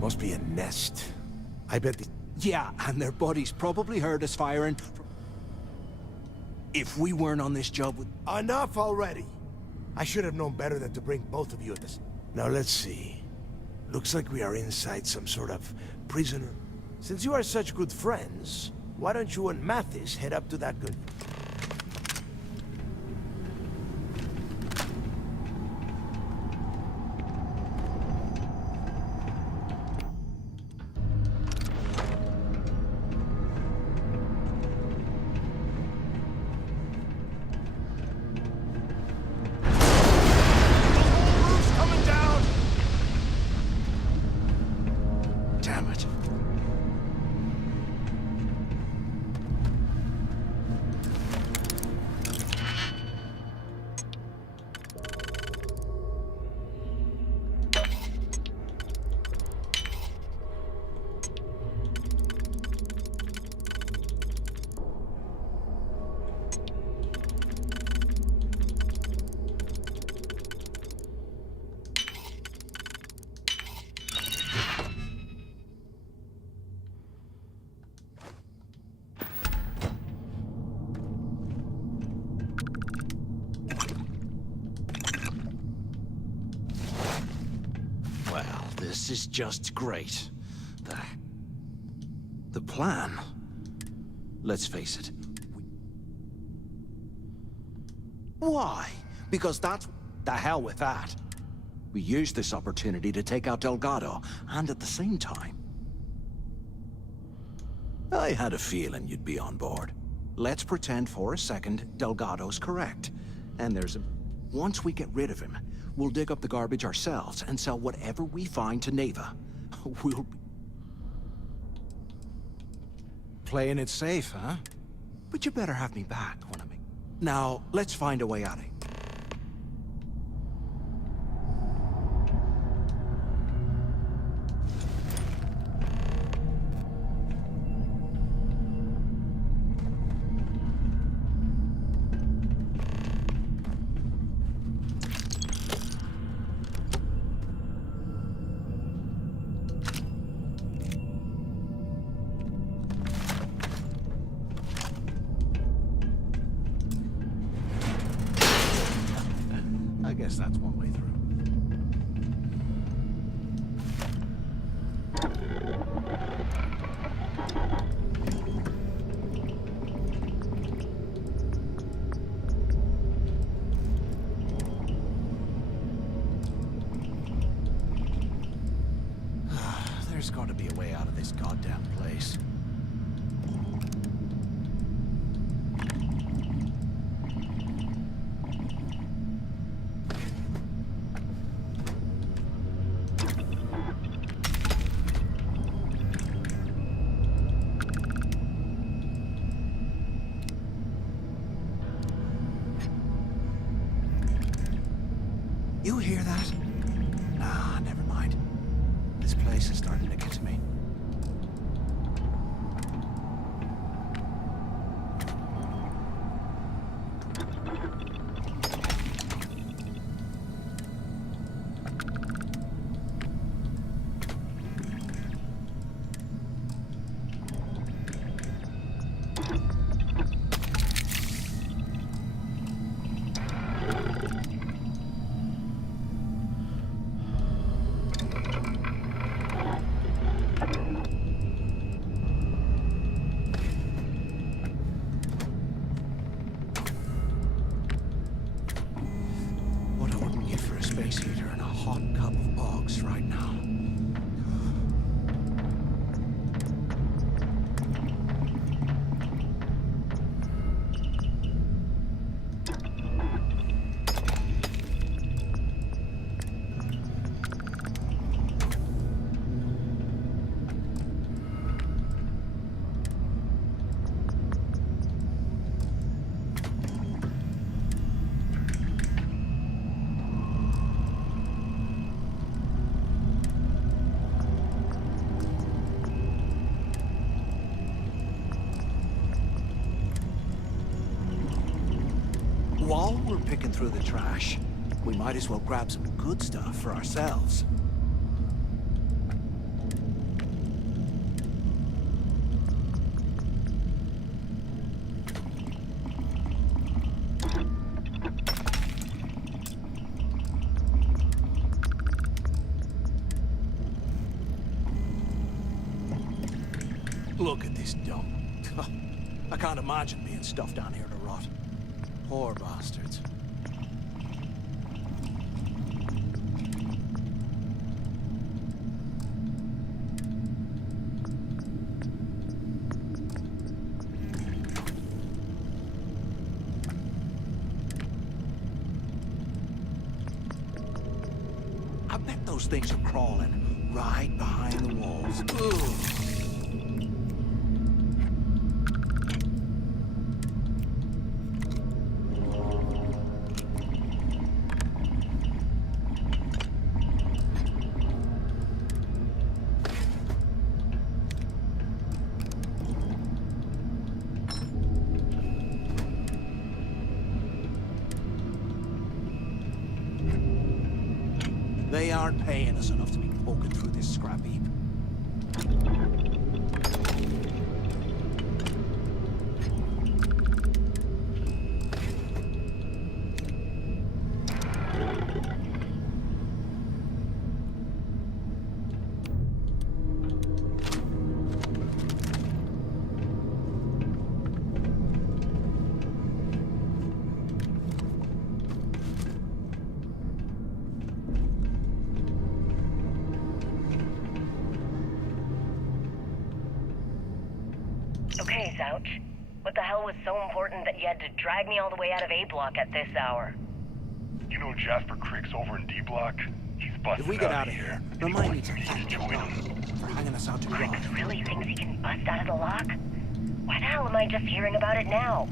Must be a nest. I bet the... Yeah, and their buddies probably heard us firing. If we weren't on this job with... Enough already! I should have known better than to bring both of you at this... Now let's see. Looks like we are inside some sort of prisoner. Since you are such good friends, why don't you and Mathis head up to that good... This is just great. The plan. Let's face it. Why? Because that's... The hell with that. We used this opportunity to take out Delgado, and at the same time... I had a feeling you'd be on board. Let's pretend for a second Delgado's correct. And there's a... Once we get rid of him, we'll dig up the garbage ourselves and sell whatever we find to Neva. We'll... Playing it safe, huh? But you better have me back when I'm... Now, let's find a way out of it. That's one way through. There's got to be a way out of this goddamn place. You hear that? Nah, never mind. This place is starting to get to me. Space heater and a hot cup of bogs right now. While we're picking through the trash, we might as well grab some good stuff for ourselves. Look at this dump. I can't imagine being stuffed down here to rot. Poor bastards. I bet those things are crawling right behind the walls. Ugh. They aren't paying us enough to be poking through this scrap heap. Okay, Zouch. What the hell was so important that you had to drag me all the way out of A Block at this hour? You know Jasper Crick's over in D Block? He's busted If we get out of here, remind me to thank you for hanging us out too long. Crick really thinks he can bust out of the lock? Why the hell am I just hearing about it now?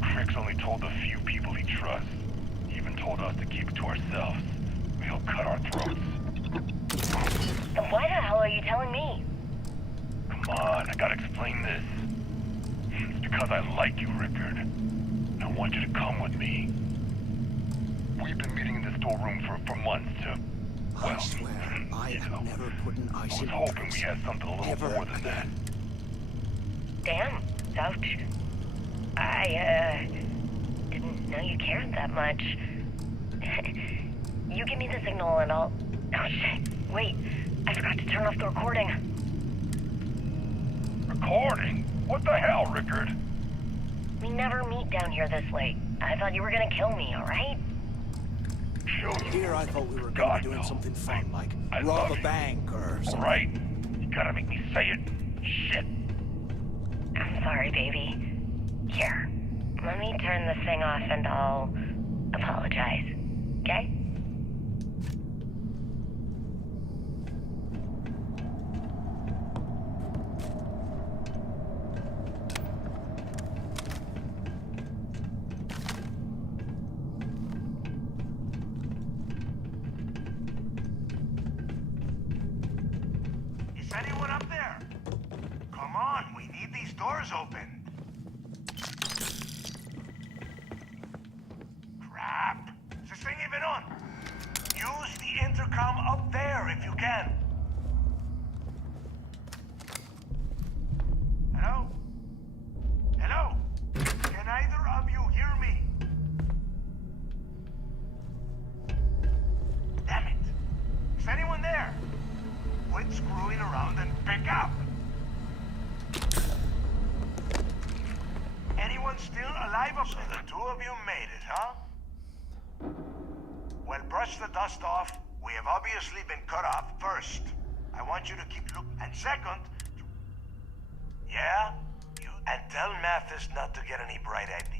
Crick's only told the few people he trusts. He even told us to keep it to ourselves. Or he'll cut our throats. Then why the hell are you telling me? Come on, I gotta explain this. It's because I like you, Rickard. I want you to come with me. We've been meeting in this storeroom for months to... Well, I swear, I have never put an I ice was in hoping we had something a little more than that. Damn, Zouch. I, didn't know you cared that much. You give me the signal and I'll... Oh, shit. Wait, I forgot to turn off the recording. Recording? What the hell, Rickard? We never meet down here this late. I thought you were gonna kill me, alright? Here I thought we were going to be doing something fun, like rob a bank or something. Right? You gotta make me say it. Shit. I'm sorry, baby. Here, let me turn this thing off and I'll apologize, okay? Is anyone up there? Come on, we need these doors open. Crap. Is this thing even on? Use the intercom up there if you can. Hello? Hello? Can either of you hear me? Damn it. Is anyone there? Quit screwing around and pick up! Anyone still alive up there? So the two of you made it, huh? Well, brush the dust off. We have obviously been cut off first. I want you to keep looking. And second... Yeah? And tell Mathis not to get any bright ID.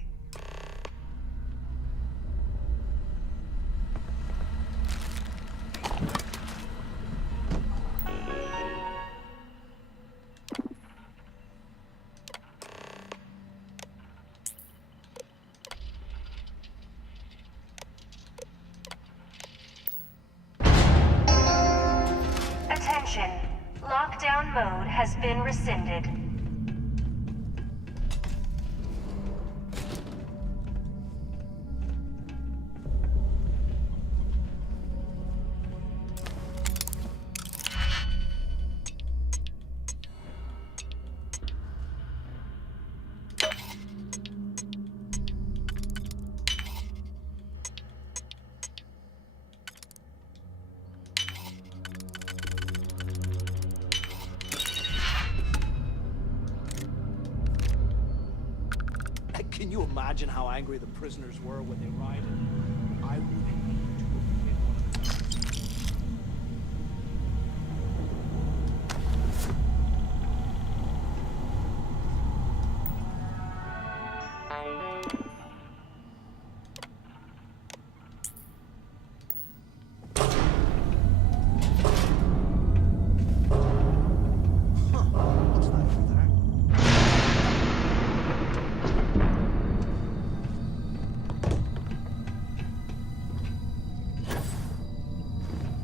Attention. Lockdown mode has been rescinded. Can you imagine how angry the prisoners were when they arrived? I really need to hit one of them.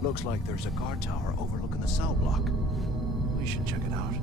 Looks like there's a guard tower overlooking the cell block. We should check it out.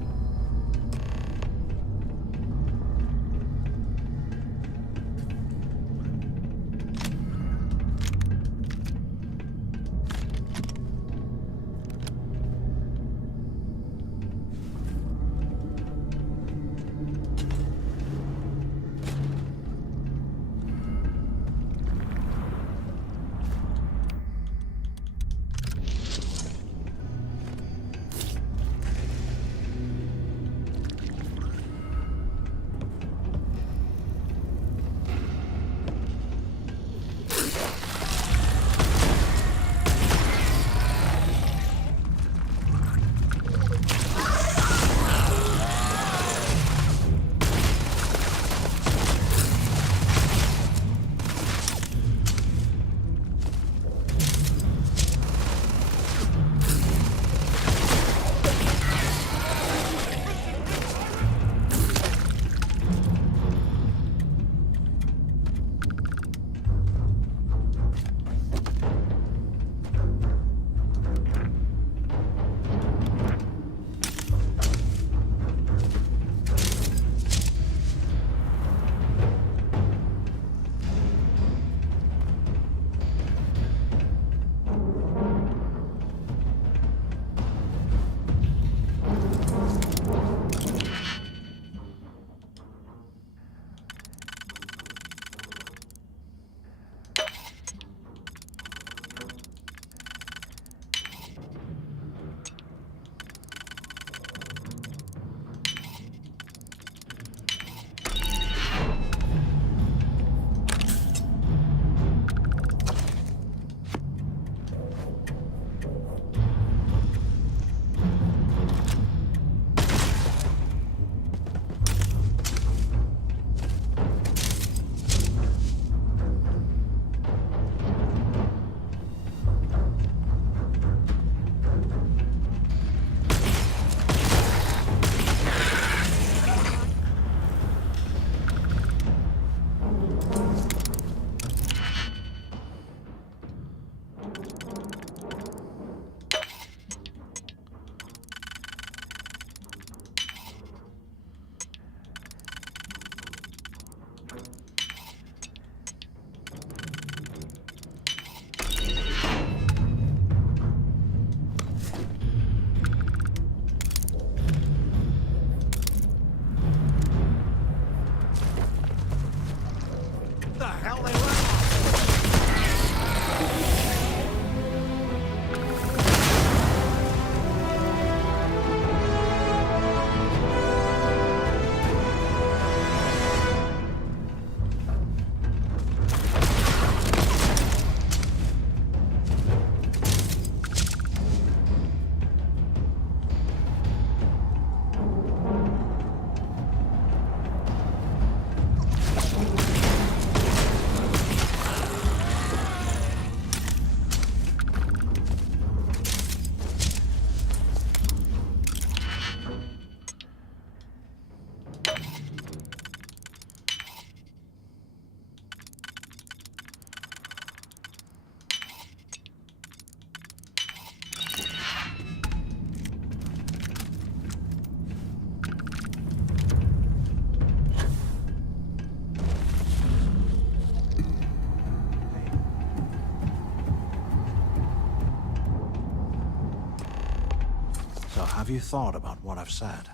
Have you thought about what I've said?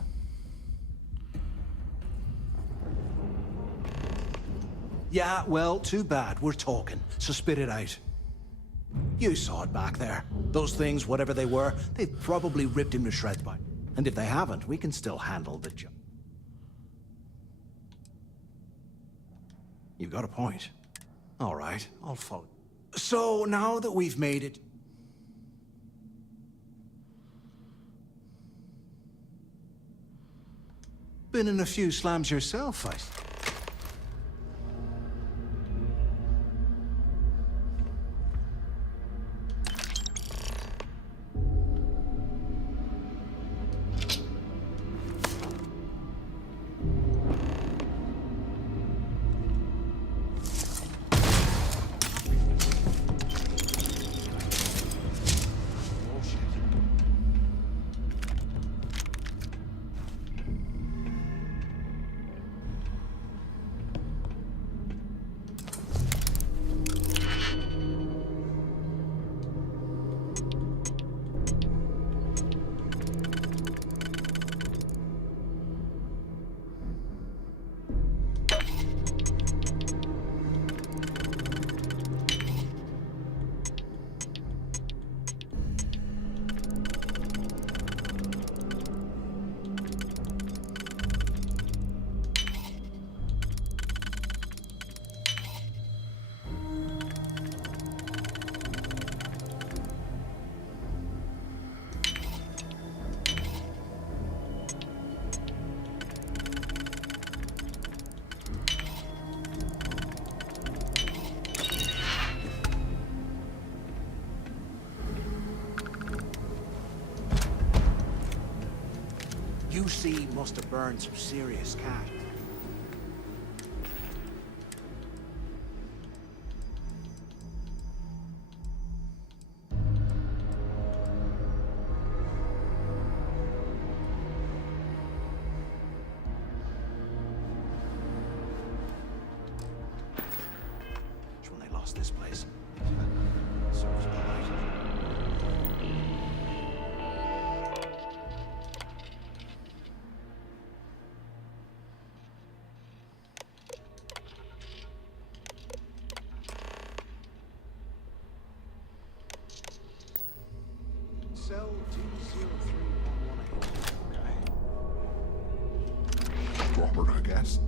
Yeah, well, too bad. We're talking, so spit it out. You saw it back there. Those things, whatever they were, they've probably ripped him to shreds by. And if they haven't, we can still handle the job. You got a point. All right, I'll follow. So, now that we've made it... Been in a few slams yourself, I... UC must have burned some serious cash. It's when they lost this place. Serves them right. Cell 203118. Okay. Robert, I guess.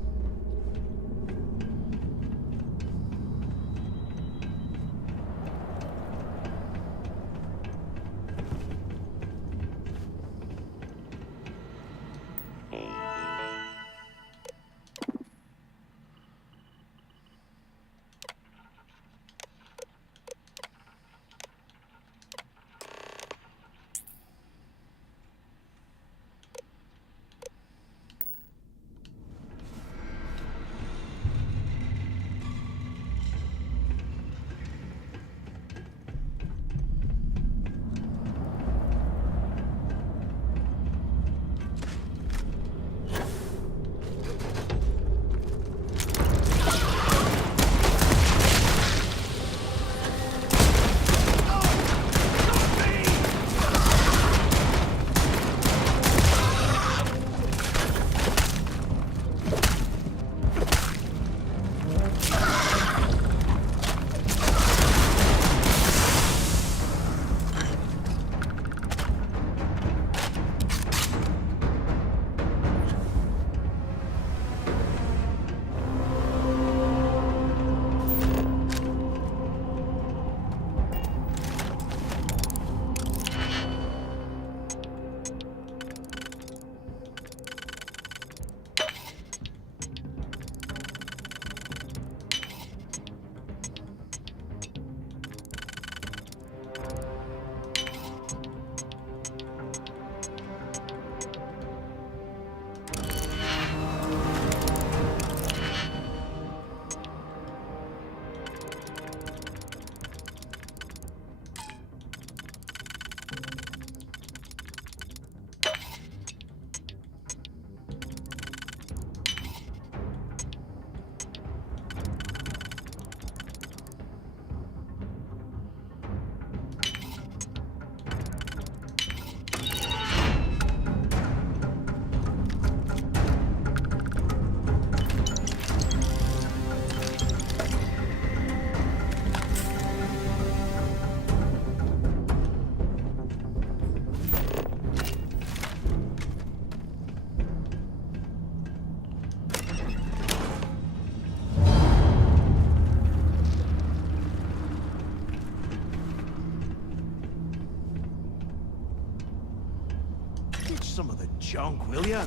some of the junk, will ya?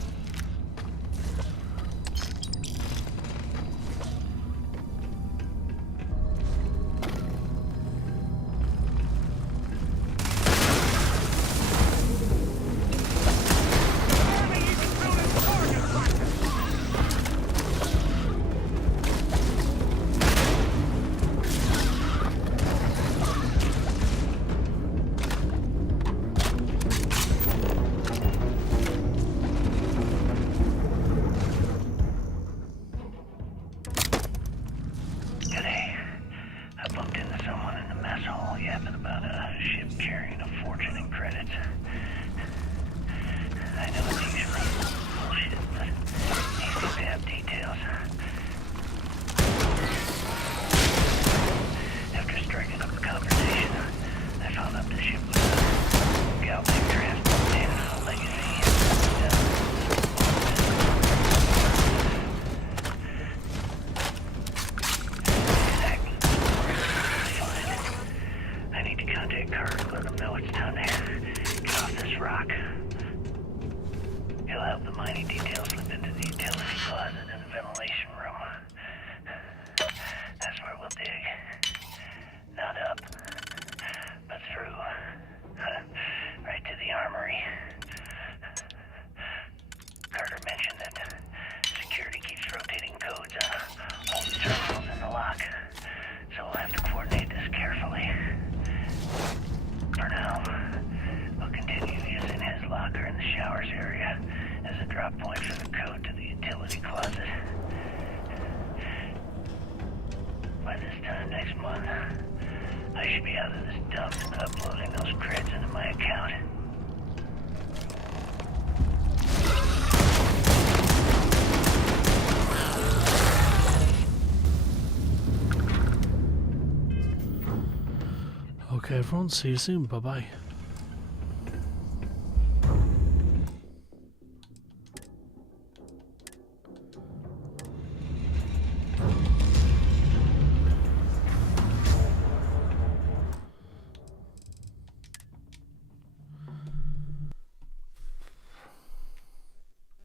Okay, everyone, see you soon. Bye bye.